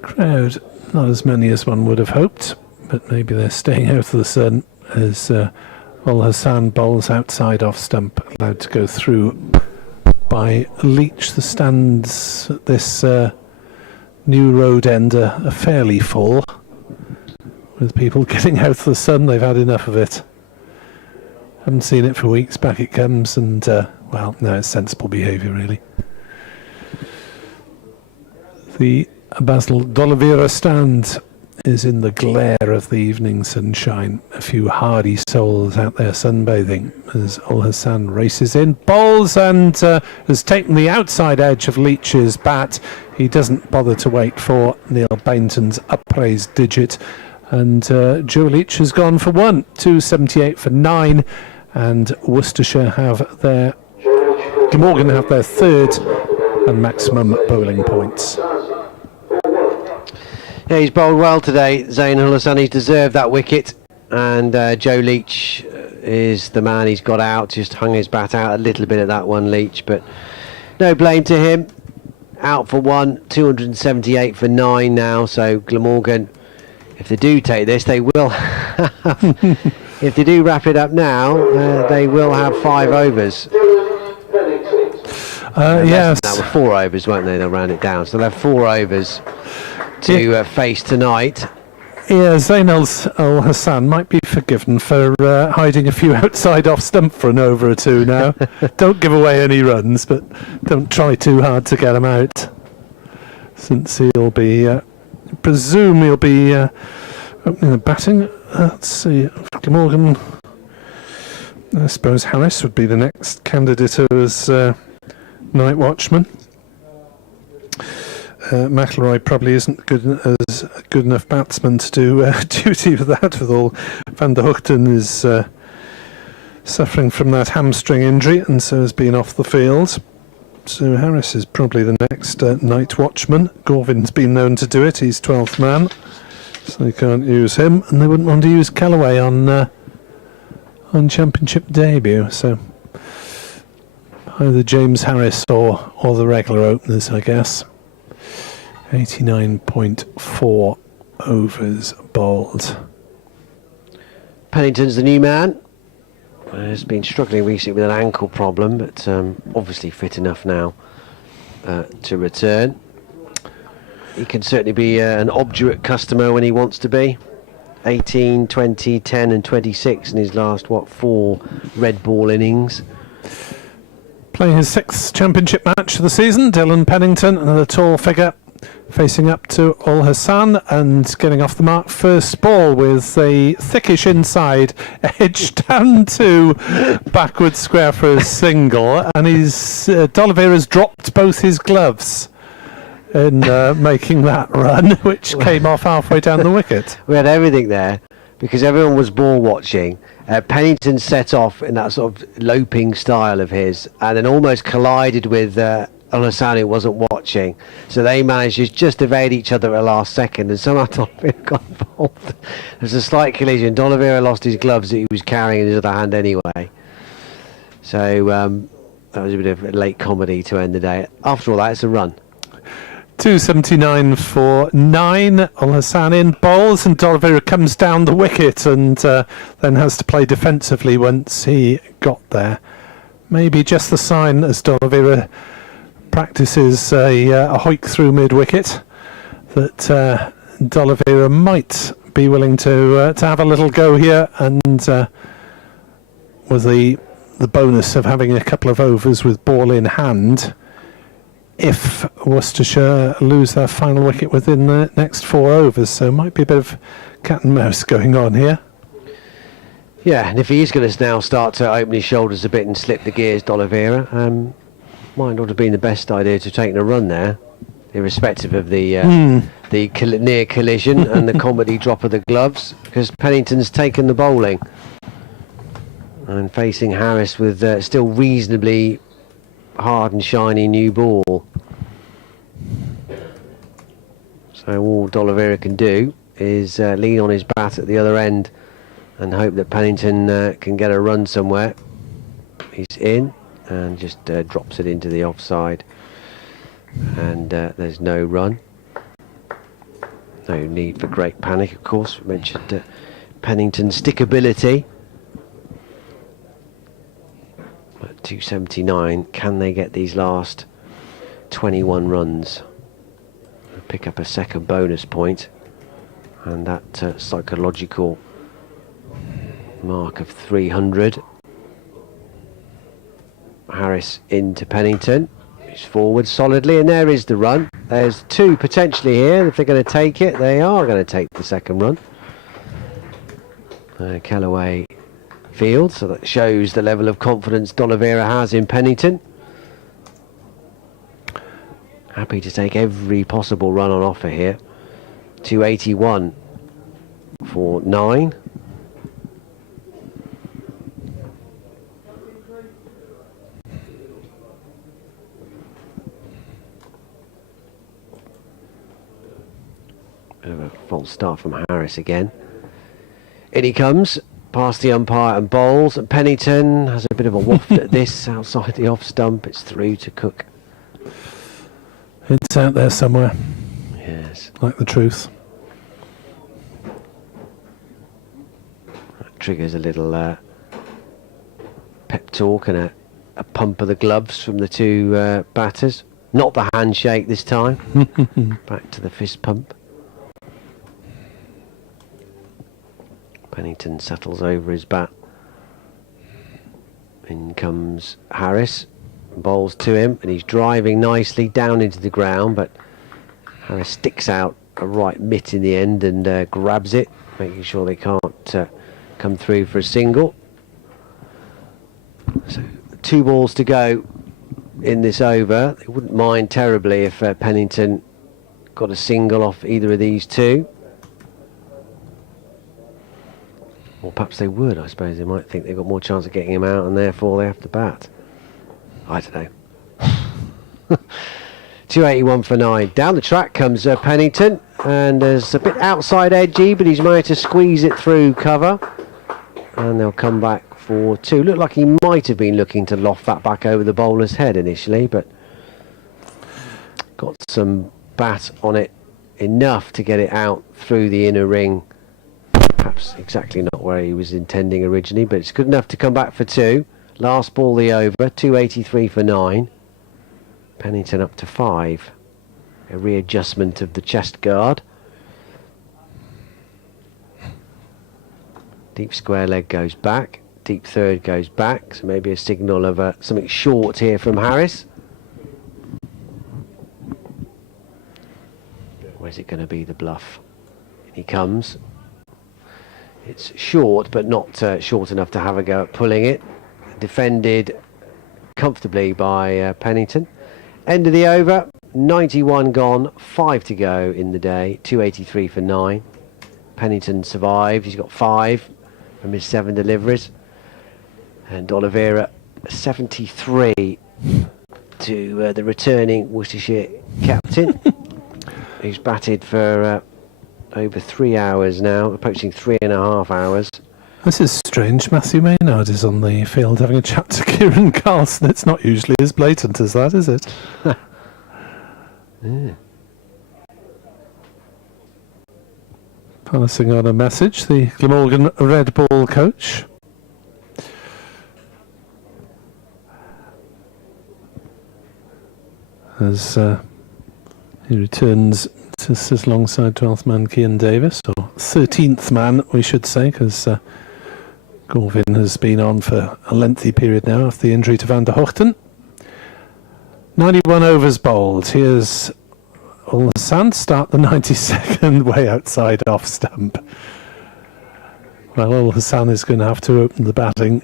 Crowd, not as many as one would have hoped, but maybe they're staying out of the sun as Ul Hassan bowls outside off stump, allowed to go through by Leach. The stands at this New Road end are fairly full, with people getting out of the sun. They've had enough of it. Haven't seen it for weeks. Back it comes, and well, no, it's sensible behaviour, really. The Basil d'Oliveira stand is in the glare of the evening sunshine. A few hardy souls out there sunbathing as Ul Hassan races in, bowls, and has taken the outside edge of Leach's bat. He doesn't bother to wait for Neil Bainton's upraised digit, and Joe Leach has gone for 1, 278 for 9, and Worcestershire have their Glamorgan have their 3rd and maximum bowling points. Yeah, he's bowled well today, Zayn Ul Hassan. He's deserved that wicket, and Joe Leach is the man. He's got out, just hung his bat out a little bit at that one, Leach, but no blame to him. Out for 1, 278 for 9 now, so Glamorgan, if they do take this, they will if they do wrap it up now, they will have 5 overs. Yes. That were 4 overs, won't they? They'll round it down. So they'll have 4 overs to face tonight. Yeah, Zayn Ul Hassan might be forgiven for hiding a few outside off stump for an over or 2 now. Don't give away any runs, but don't try too hard to get them out, since he'll be, presume he'll be opening the batting. Let's see, Glamorgan. I suppose Harris would be the next candidate as night watchman. McIlroy probably isn't as good enough batsman to do duty with that, with all Van der Hoogten is suffering from that hamstring injury and so has been off the field. So Harris is probably the next night watchman. Gorvin's been known to do it, he's 12th man, so they can't use him, and they wouldn't want to use Callaway on championship debut, so either James Harris or the regular openers, I guess. 89.4 overs bowled. Pennington's the new man. Has been struggling recently with an ankle problem, but obviously fit enough now to return. He can certainly be an obdurate customer when he wants to be. 18, 20, 10 and 26 in his last, 4 red ball innings. Playing his 6th championship match of the season, Dylan Pennington, another tall figure, facing up to Ul Hassan and getting off the mark. First ball with a thickish inside edge down to backward square for a single, and D'Oliveira's dropped both his gloves in making that run, which came off halfway down the wicket. We had everything there because everyone was ball watching. Pennington set off in that sort of loping style of his and then almost collided with Ul Hassan, who wasn't watching. So they managed to just evade each other at the last second, and somehow D'Oliveira got involved. There was a slight collision. D'Oliveira lost his gloves that he was carrying in his other hand anyway. So that was a bit of a late comedy to end the day. After all that, it's a run. 279 for 9. Al-Hassan in bowls, and D'Oliveira comes down the wicket and then has to play defensively once he got there. Maybe just the sign as D'Oliveira practices a hoik through mid-wicket that D'Oliveira might be willing to have a little go here, and with the bonus of having a couple of overs with ball in hand, if Worcestershire lose their final wicket within the next 4 overs. So might be a bit of cat and mouse going on here. Yeah, and if he is going to now start to open his shoulders a bit and slip the gears, D'Oliveira, might not have been the best idea to taking a run there, irrespective of the near collision and the comedy drop of the gloves, because Pennington's taken the bowling and facing Harris with still reasonably hard and shiny new ball. So all D'Oliveira can do is lean on his bat at the other end and hope that Pennington can get a run somewhere. He's in and just drops it into the offside, and there's no run. No need for great panic, of course. We mentioned Pennington's stickability. At 279, can they get these last 21 runs? Pick up a second bonus point, and that psychological mark of 300. Harris into Pennington. He's forward solidly, and there is the run. There's 2 potentially here. If they're going to take it, they are going to take the second run. Kellaway field, so that shows the level of confidence D'Oliveira has in Pennington. Happy to take every possible run on offer here. 281 for 9. Bit of a false start from Harris again. In he comes, past the umpire and bowls. And Pennington has a bit of a waft at this outside the off stump. It's through to Cook. It's out there somewhere. Yes. Like the truth. That triggers a little pep talk and a pump of the gloves from the 2 batters. Not the handshake this time. Back to the fist pump. Pennington settles over his bat. In comes Harris. Bowls to him, and he's driving nicely down into the ground, but Harris sticks out a right mitt in the end and grabs it, making sure they can't come through for a single. So 2 balls to go in this over. They wouldn't mind terribly if Pennington got a single off either of these 2. Or perhaps they would, I suppose. They might think they've got more chance of getting him out, and therefore they have to bat. I don't know. 281 for 9. Down the track comes Pennington, and there's a bit outside edgy, but he's managed to squeeze it through cover, and they'll come back for 2. Looked like he might have been looking to loft that back over the bowler's head initially, but got some bat on it enough to get it out through the inner ring. Perhaps exactly not where he was intending originally, but it's good enough to come back for 2. Last ball the over, 283 for 9. Pennington up to 5. A readjustment of the chest guard. Deep square leg goes back. Deep third goes back. So maybe a signal of something short here from Harris. Where's it going to be the bluff? In he comes. It's short, but not short enough to have a go at pulling it. Defended comfortably by Pennington. End of the over, 91 gone, 5 to go in the day, 283 for 9. Pennington survived, he's got 5 from his 7 deliveries. And D'Oliveira 73 to the returning Worcestershire captain, who's batted for over 3 hours now, approaching 3.5 hours. This is strange. Matthew Maynard is on the field having a chat to Kieran Carlson. It's not usually as blatant as that, is it? Yeah. Passing on a message, the Glamorgan Red Ball coach. As he returns to sit alongside 12th man Cian Davis, or 13th man we should say, because Corvin has been on for a lengthy period now after the injury to Van der Hochten. 91 overs bowled. Here's Allison start the 92nd way outside off stump. Well, Allison is going to have to open the batting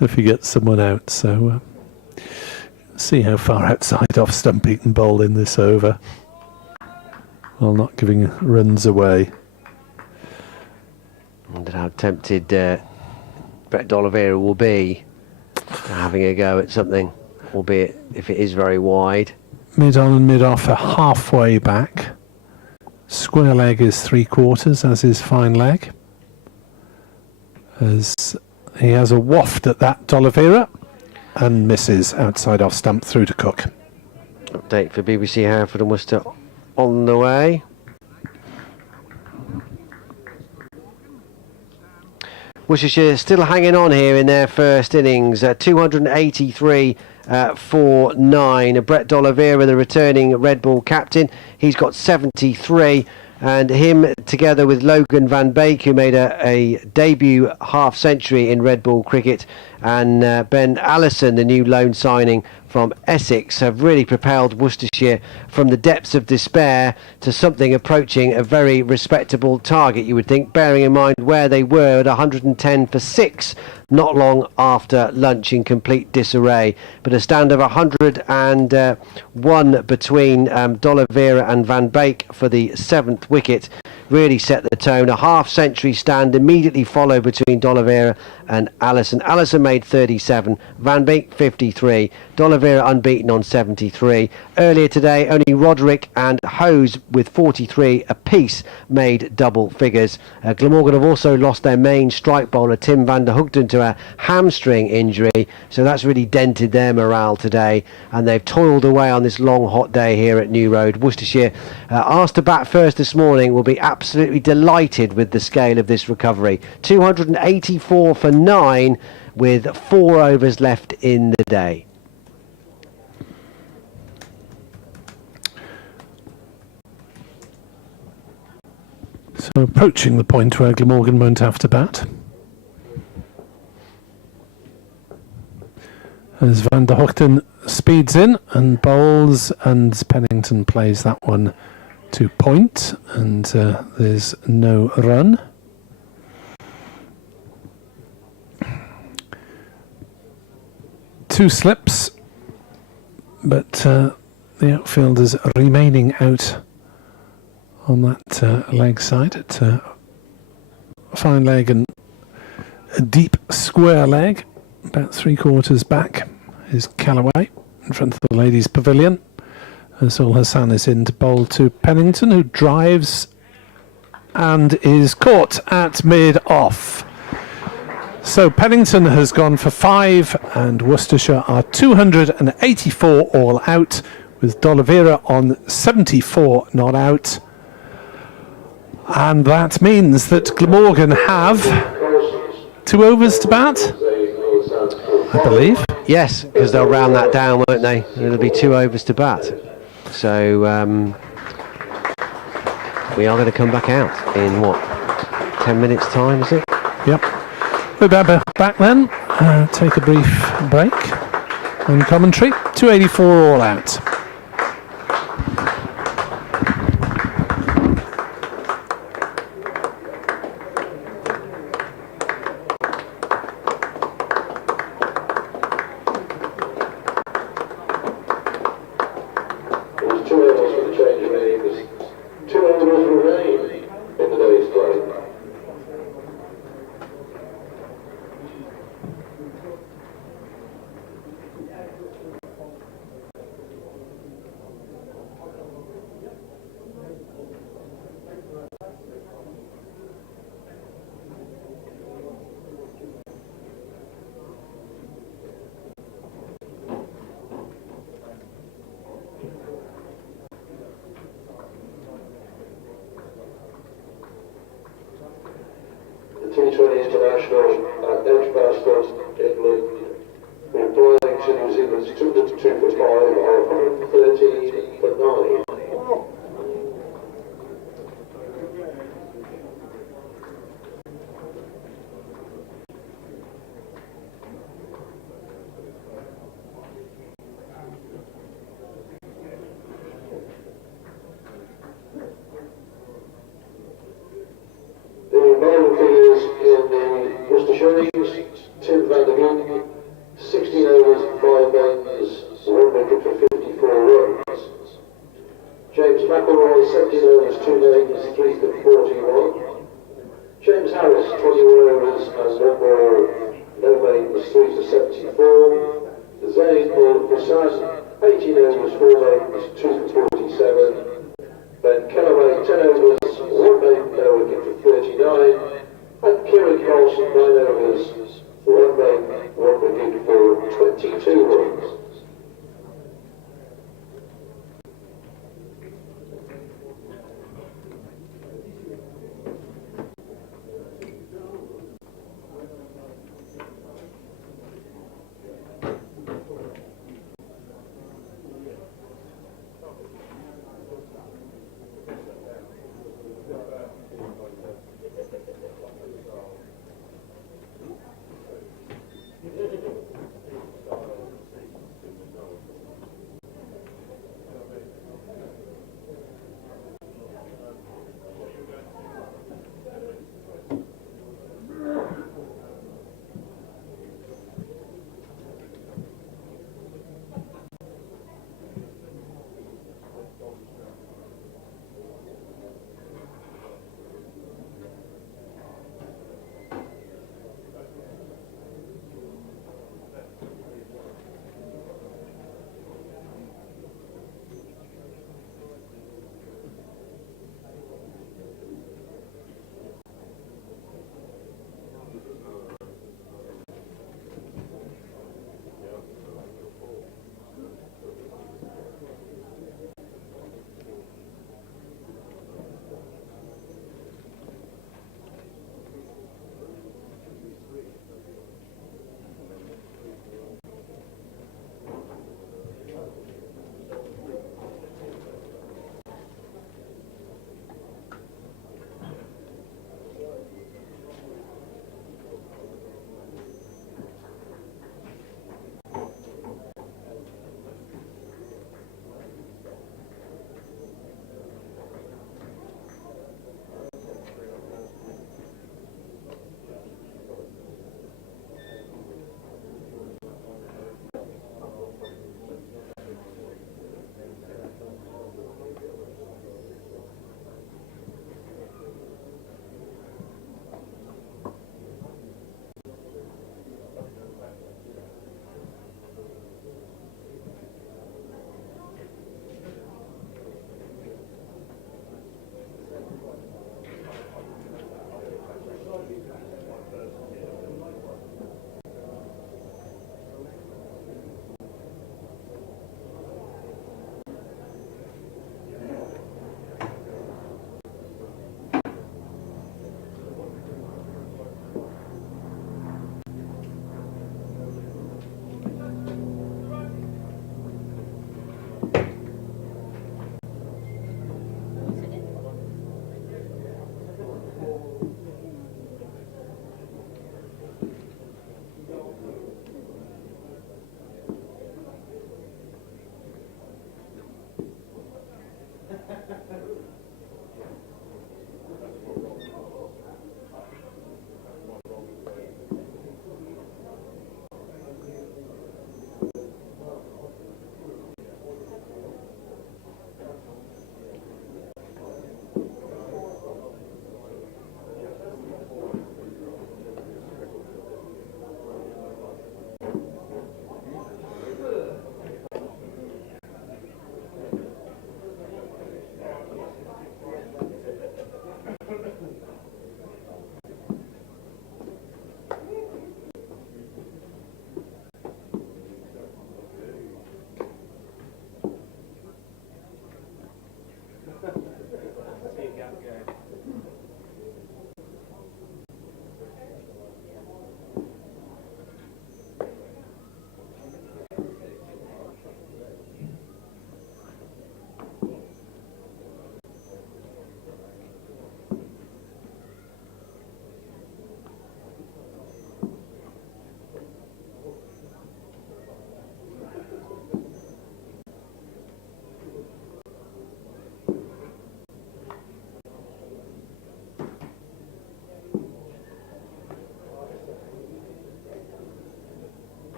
if he gets someone out, so see how far outside off stump he can bowl in this over while not giving runs away. I wonder how tempted Brett D'Oliveira will be having a go at something, albeit if it is very wide. Mid on and mid off are halfway back. Square leg is 3/4, as is fine leg. As he has a waft at that, D'Oliveira, and misses outside off stump through to Cook. Update for BBC Hereford and Worcester on the way. Worcestershire still hanging on here in their first innings, 283 for 9. Brett D'Oliveira, the returning Red Bull captain, he's got 73, and him together with Logan van Beek, who made a debut half century in Red Bull cricket, and Ben Allison, the new loan signing from Essex, have really propelled Worcestershire from the depths of despair to something approaching a very respectable target, you would think, bearing in mind where they were at 110 for 6 not long after lunch in complete disarray. But a stand of 101 between D'Oliveira and Van Beek for the 7th wicket really set the tone. A half-century stand immediately followed between D'Oliveira and Allison. Allison made 37, Van Beek 53, D'Oliveira unbeaten on 73. Earlier today, only Roderick and Hose with 43 apiece made double figures. Glamorgan have also lost their main strike bowler, Tim van der Hoogten, to a hamstring injury, so that's really dented their morale today, and they've toiled away on this long hot day here at New Road. Worcestershire, asked to bat first this morning, will be absolutely delighted with the scale of this recovery. 284 for 9 with 4 overs left in the day. So approaching the point where Glamorgan won't have to bat. As Van der Hoogten speeds in and bowls, and Pennington plays that one to point, and there's no run. Two slips, but the outfielders remaining out on that leg side at fine leg and a deep square leg. About 3/4 back is Callaway in front of the ladies' pavilion. As Hassan is in to bowl to Pennington, who drives and is caught at mid-off. So Pennington has gone for 5, and Worcestershire are 284 all out, with D'Oliveira on 74 not out. And that means that Glamorgan have 2 overs to bat, I believe. Yes, because they'll round that down, won't they? It'll be 2 overs to bat. So we are going to come back out in, what, 10 minutes' time, is it? Yep. We'll be back then. Take a brief break on commentary. 284 all out. T20 international at Edgbaston, England, replying to New Zealand's 202 for 5 or 113 for 9. The bowling figures in the Worcestershire innings: Tim van der Beek, 16 overs and 5 bends, 1 wicket for 54 runs. James McElroy, 17 overs, 2 bends, 3 for 41. James Harris, 21 overs and 1 ball, no bends, 3 for 74. Zayn ul Hassan, 18 overs, 4 bends, 2 for 47. Ben Kellaway, 10 overs, 1 bend, no wicket for 39. And Kieran Carlson, 9 overs, 1 bend, 1 wicket for 22 runs.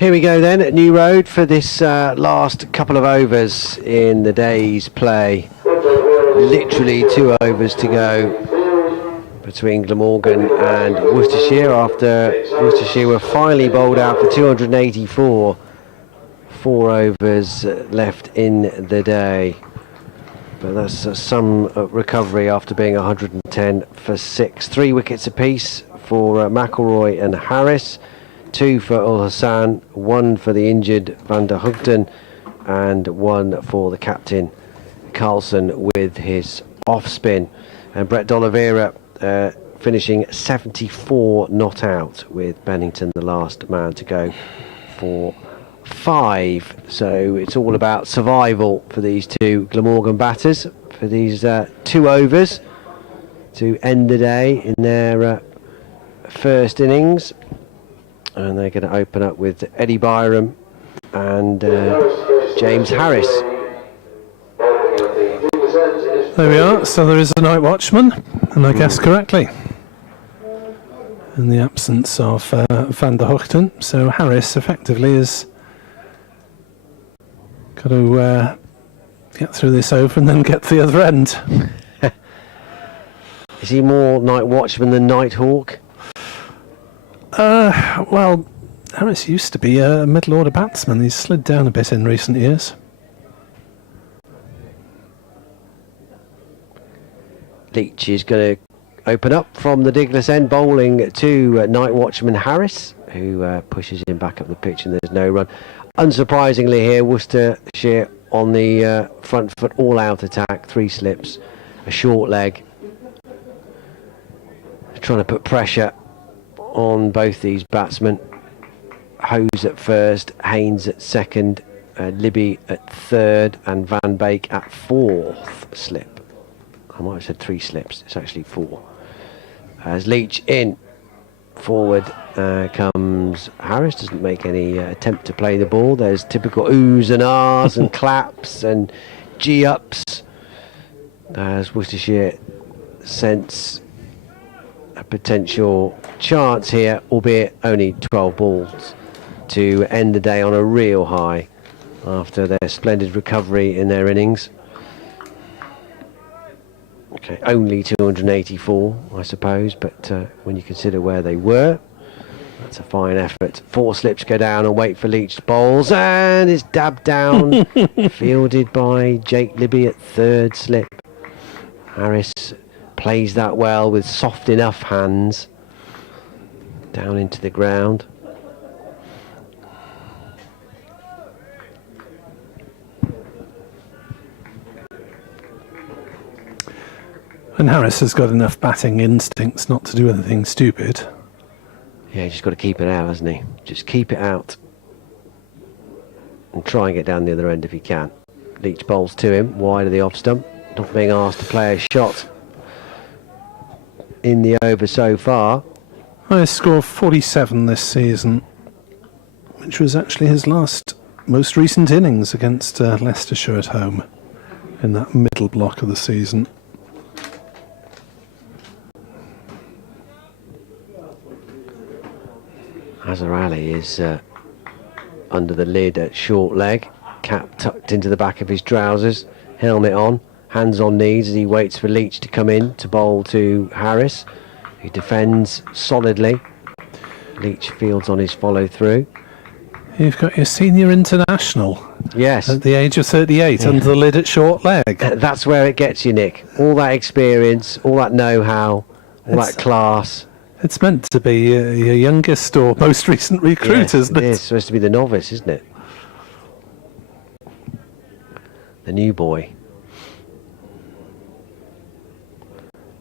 Here we go then at New Road for this last couple of overs in the day's play. Literally 2 overs to go between Glamorgan and Worcestershire after Worcestershire were finally bowled out for 284. 4 overs left in the day. But that's some recovery after being 110 for 6. 3 wickets apiece for McIlroy and Harris. 2 for Ul Hassan, 1 for the injured Van der Hugden, and 1 for the captain Carlson with his off spin. And Brett D'Oliveira finishing 74 not out, with Bennington the last man to go for 5. So it's all about survival for these 2 Glamorgan batters for these 2 overs to end the day in their first innings. And they're going to open up with Eddie Byram and James Harris. There we are. So there is a night watchman, and I guessed correctly, in the absence of Van der Hugden. So Harris effectively has got to get through this over and then get to the other end. Is he more night watchman than night hawk? Well, Harris used to be a middle order batsman. He's slid down a bit in recent years. Leach is going to open up from the Diglas end, bowling to night watchman Harris, who pushes him back up the pitch, and there's no run. Unsurprisingly here, Worcestershire on the front foot, all out attack, 3 slips, a short leg, trying to put pressure on both these batsmen. Hose at first, Haynes at second, Libby at third, and Van Beek at 4th slip. I might have said 3 slips, it's actually 4. As Leach in, forward comes Harris, doesn't make any attempt to play the ball. There's typical oohs and ahs and claps and G-ups as Worcestershire sense a potential chance here, albeit only 12 balls to end the day on a real high after their splendid recovery in their innings. Okay, only 284, I suppose, but when you consider where they were, that's a fine effort. 4 slips go down and wait for Leach to bowls, and it's dabbed down, fielded by Jake Libby at 3rd slip. Harris plays that well with soft enough hands down into the ground. And Harris has got enough batting instincts not to do anything stupid. Yeah, he's just got to keep it out, hasn't he? Just keep it out and try and get down the other end if he can. Leach bowls to him, wide of the off stump, not being asked to play a shot in the over so far. Highest score of 47 this season, which was actually his most recent innings against Leicestershire at home in that middle block of the season. Azhar Ali is under the lid at short leg, cap tucked into the back of his trousers, helmet on, hands on knees as he waits for Leach to come in to bowl to Harris, who defends solidly. Leach fields on his follow through. You've got your senior international. Yes. At the age of 38, under the lid at short leg. That's where it gets you, Nick. All that experience, all that know-how, all that class. It's meant to be your youngest or most recent recruit, isn't it? It's supposed to be the novice, isn't it? The new boy.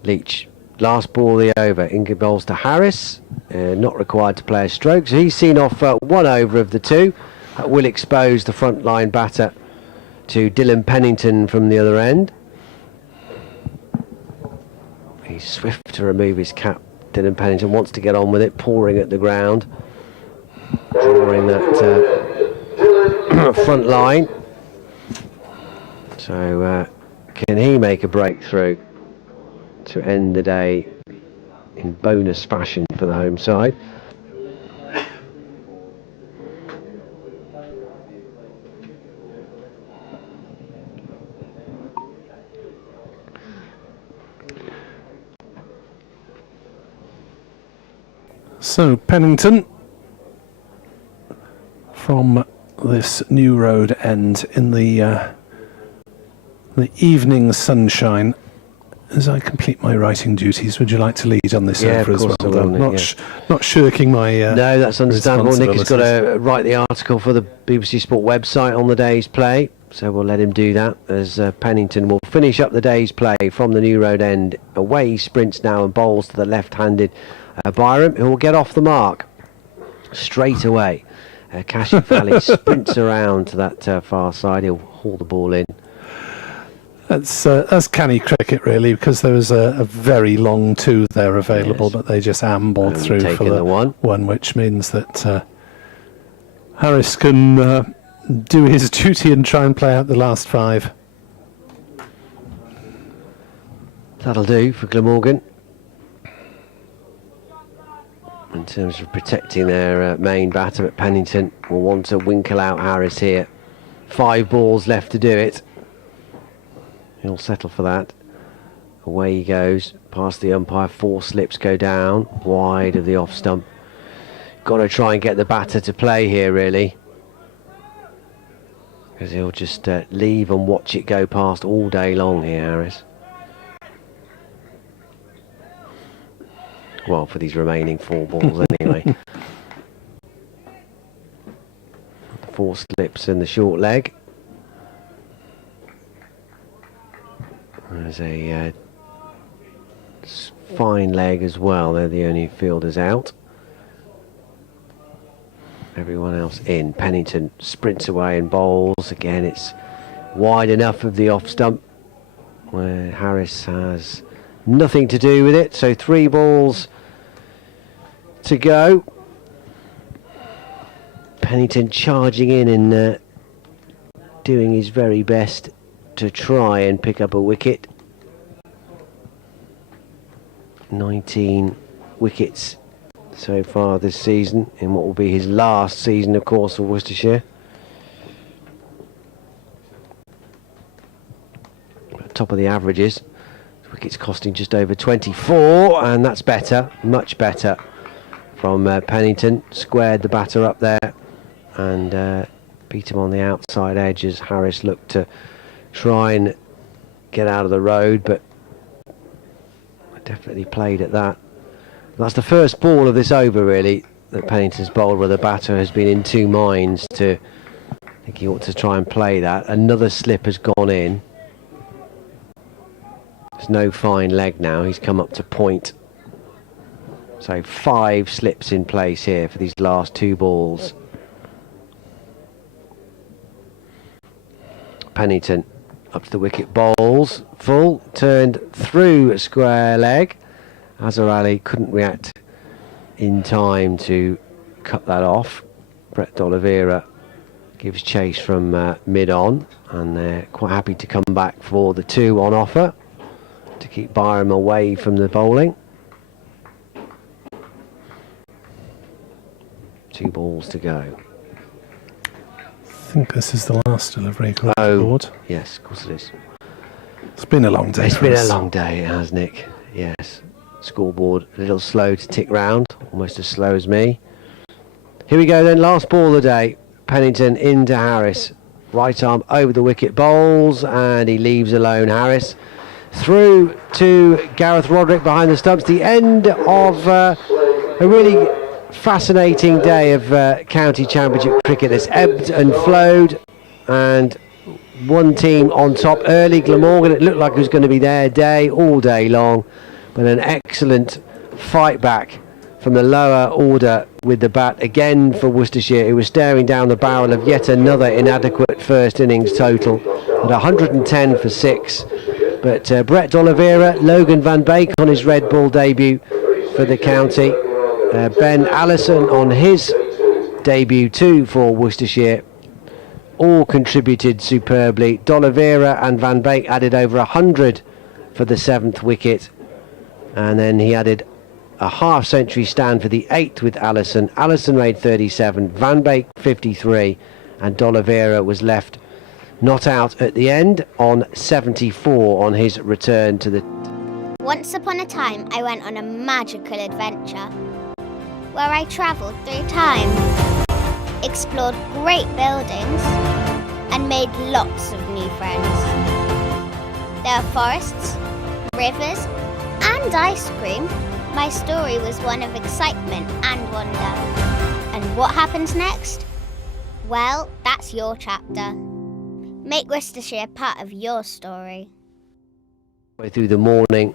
Leach, last ball of the over. Inga bowls to Harris, not required to play a stroke, so he's seen off 1 over of the 2. That will expose the front line batter to Dylan Pennington from the other end. He's swift to remove his cap. Dylan Pennington wants to get on with it, pawing at the ground, drawing that front line. So can he make a breakthrough to end the day in bonus fashion for the home side? So Pennington from this New Road end in the evening sunshine. As I complete my writing duties, would you like to lead on this over as well? I will, Not shirking my no, that's understandable. Nick has got to responsibilities. write the article for the BBC Sport website on the day's play, so we'll let him do that as Pennington will finish up the day's play from the New Road end. Away he sprints now and bowls to the left-handed Byram, who will get off the mark straight away. Kashif Ali sprints around to that far side. He'll haul the ball in. That's canny cricket, really, because there was a very long two there available, Yes. but they just ambled And through for taken the one. which means that Harris can do his duty and try and play out the last 5. That'll do for Glamorgan. In terms of protecting their main batter, at Pennington will want to winkle out Harris here. 5 balls left to do it. He'll settle for that. Away he goes, past the umpire. 4 slips go down, wide of the off stump. Got to try and get the batter to play here, really, because he'll just leave and watch it go past all day long here, Harris. Well, for these remaining 4 balls anyway. 4 slips in the short leg. There's a fine leg as well. They're the only fielders out. Everyone else in. Pennington sprints away and bowls. Again, it's wide enough of the off stump where Harris has nothing to do with it. So 3 balls to go. Pennington charging in and doing his very best to try and pick up a wicket. 19 wickets so far this season, in what will be his last season, of course, for Worcestershire. Top of the averages. Wickets costing just over 24, and that's better, much better from Pennington. Squared the batter up there and beat him on the outside edge as Harris looked to try and get out of the road, but definitely played at that. That's the first ball of this over, really, that Pennington's bowled, where the batter has been in 2 minds to think he ought to try and play that. Another slip has gone in. There's no fine leg now. He's come up to point. So 5 slips in place here for these last 2 balls. Pennington up to the wicket, bowls full, turned through a square leg. Azhar Ali couldn't react in time to cut that off. Brett D'Oliveira gives chase from mid-on, and they're quite happy to come back for the 2 on offer to keep Byram away from the bowling. 2 balls to go. I think this is the last delivery across the Oh, board. yes, of course it is. It's been a long day. It's for been a us. long day, it has, Nick. Yes. Scoreboard a little slow to tick round, almost as slow as me. Here we go then, last ball of the day. Pennington into Harris. Right arm over the wicket, bowls, and he leaves alone Harris. Through to Gareth Roderick behind the stumps. The end of a really fascinating day of county championship cricket. It's ebbed and flowed, and one team on top early. Glamorgan, it looked like it was going to be their day all day long, but an excellent fight back from the lower order with the bat again for Worcestershire, who was staring down the barrel of yet another inadequate first innings total at 110 for 6. But Brett D'Oliveira, Logan van Beek on his red ball debut for the county, Ben Allison on his debut too for Worcestershire, all contributed superbly. D'Oliveira and van Beek added over 100 for the 7th wicket, and then he added a half-century stand for the 8th with Allison. Allison made 37, Van Beek 53, and D'Oliveira was left not out at the end on 74 on his return to the... Once upon a time, I went on a magical adventure where I travelled through time, explored great buildings, and made lots of new friends. There are forests, rivers, and ice cream. My story was one of excitement and wonder. And what happens next? Well, that's your chapter. Make Worcestershire part of your story. Way through the morning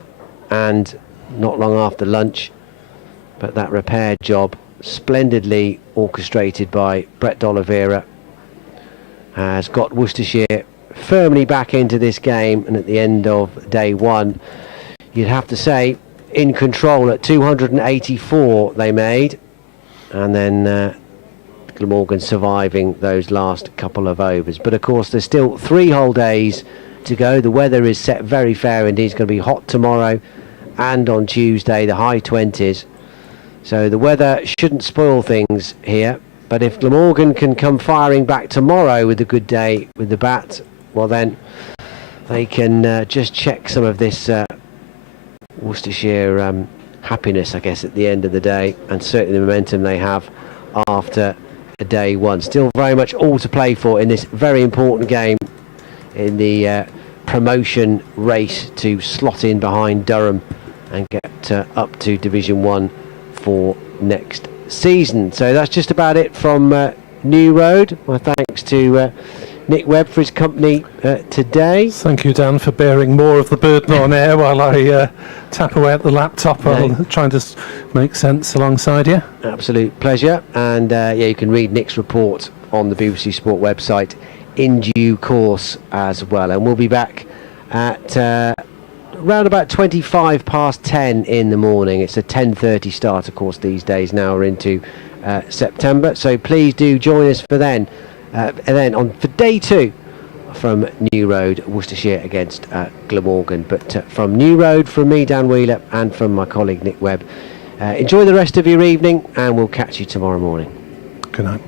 and not long after lunch, but that repair job, splendidly orchestrated by Brett D'Oliveira, has got Worcestershire firmly back into this game, and at the end of day one, you'd have to say in control at 284 they made, and then Glamorgan surviving those last couple of overs. But of course there's still 3 whole days to go. The weather is set very fair indeed. It's going to be hot tomorrow and on Tuesday, the high 20s. So the weather shouldn't spoil things here. But if Glamorgan can come firing back tomorrow with a good day with the bat, well then they can just check some of this Worcestershire happiness, I guess, at the end of the day, and certainly the momentum they have after day one. Still very much all to play for in this very important game in the promotion race to slot in behind Durham and get up to Division 1 for next season. So that's just about it from New Road. My thanks to Nick Webb for his company today. Thank you, Dan, for bearing more of the burden on air while I tap away at the laptop. I'll try and just make sense alongside you. Absolute pleasure. And yeah, you can read Nick's report on the BBC Sport website in due course as well. And we'll be back at around about 25 past 10 in the morning. It's a 10:30 start, of course, these days. Now we're into September. So please do join us for then. And then for day 2 from New Road, Worcestershire against Glamorgan. But from New Road, from me, Dan Wheeler, and from my colleague Nick Webb, enjoy the rest of your evening, and we'll catch you tomorrow morning. Good night.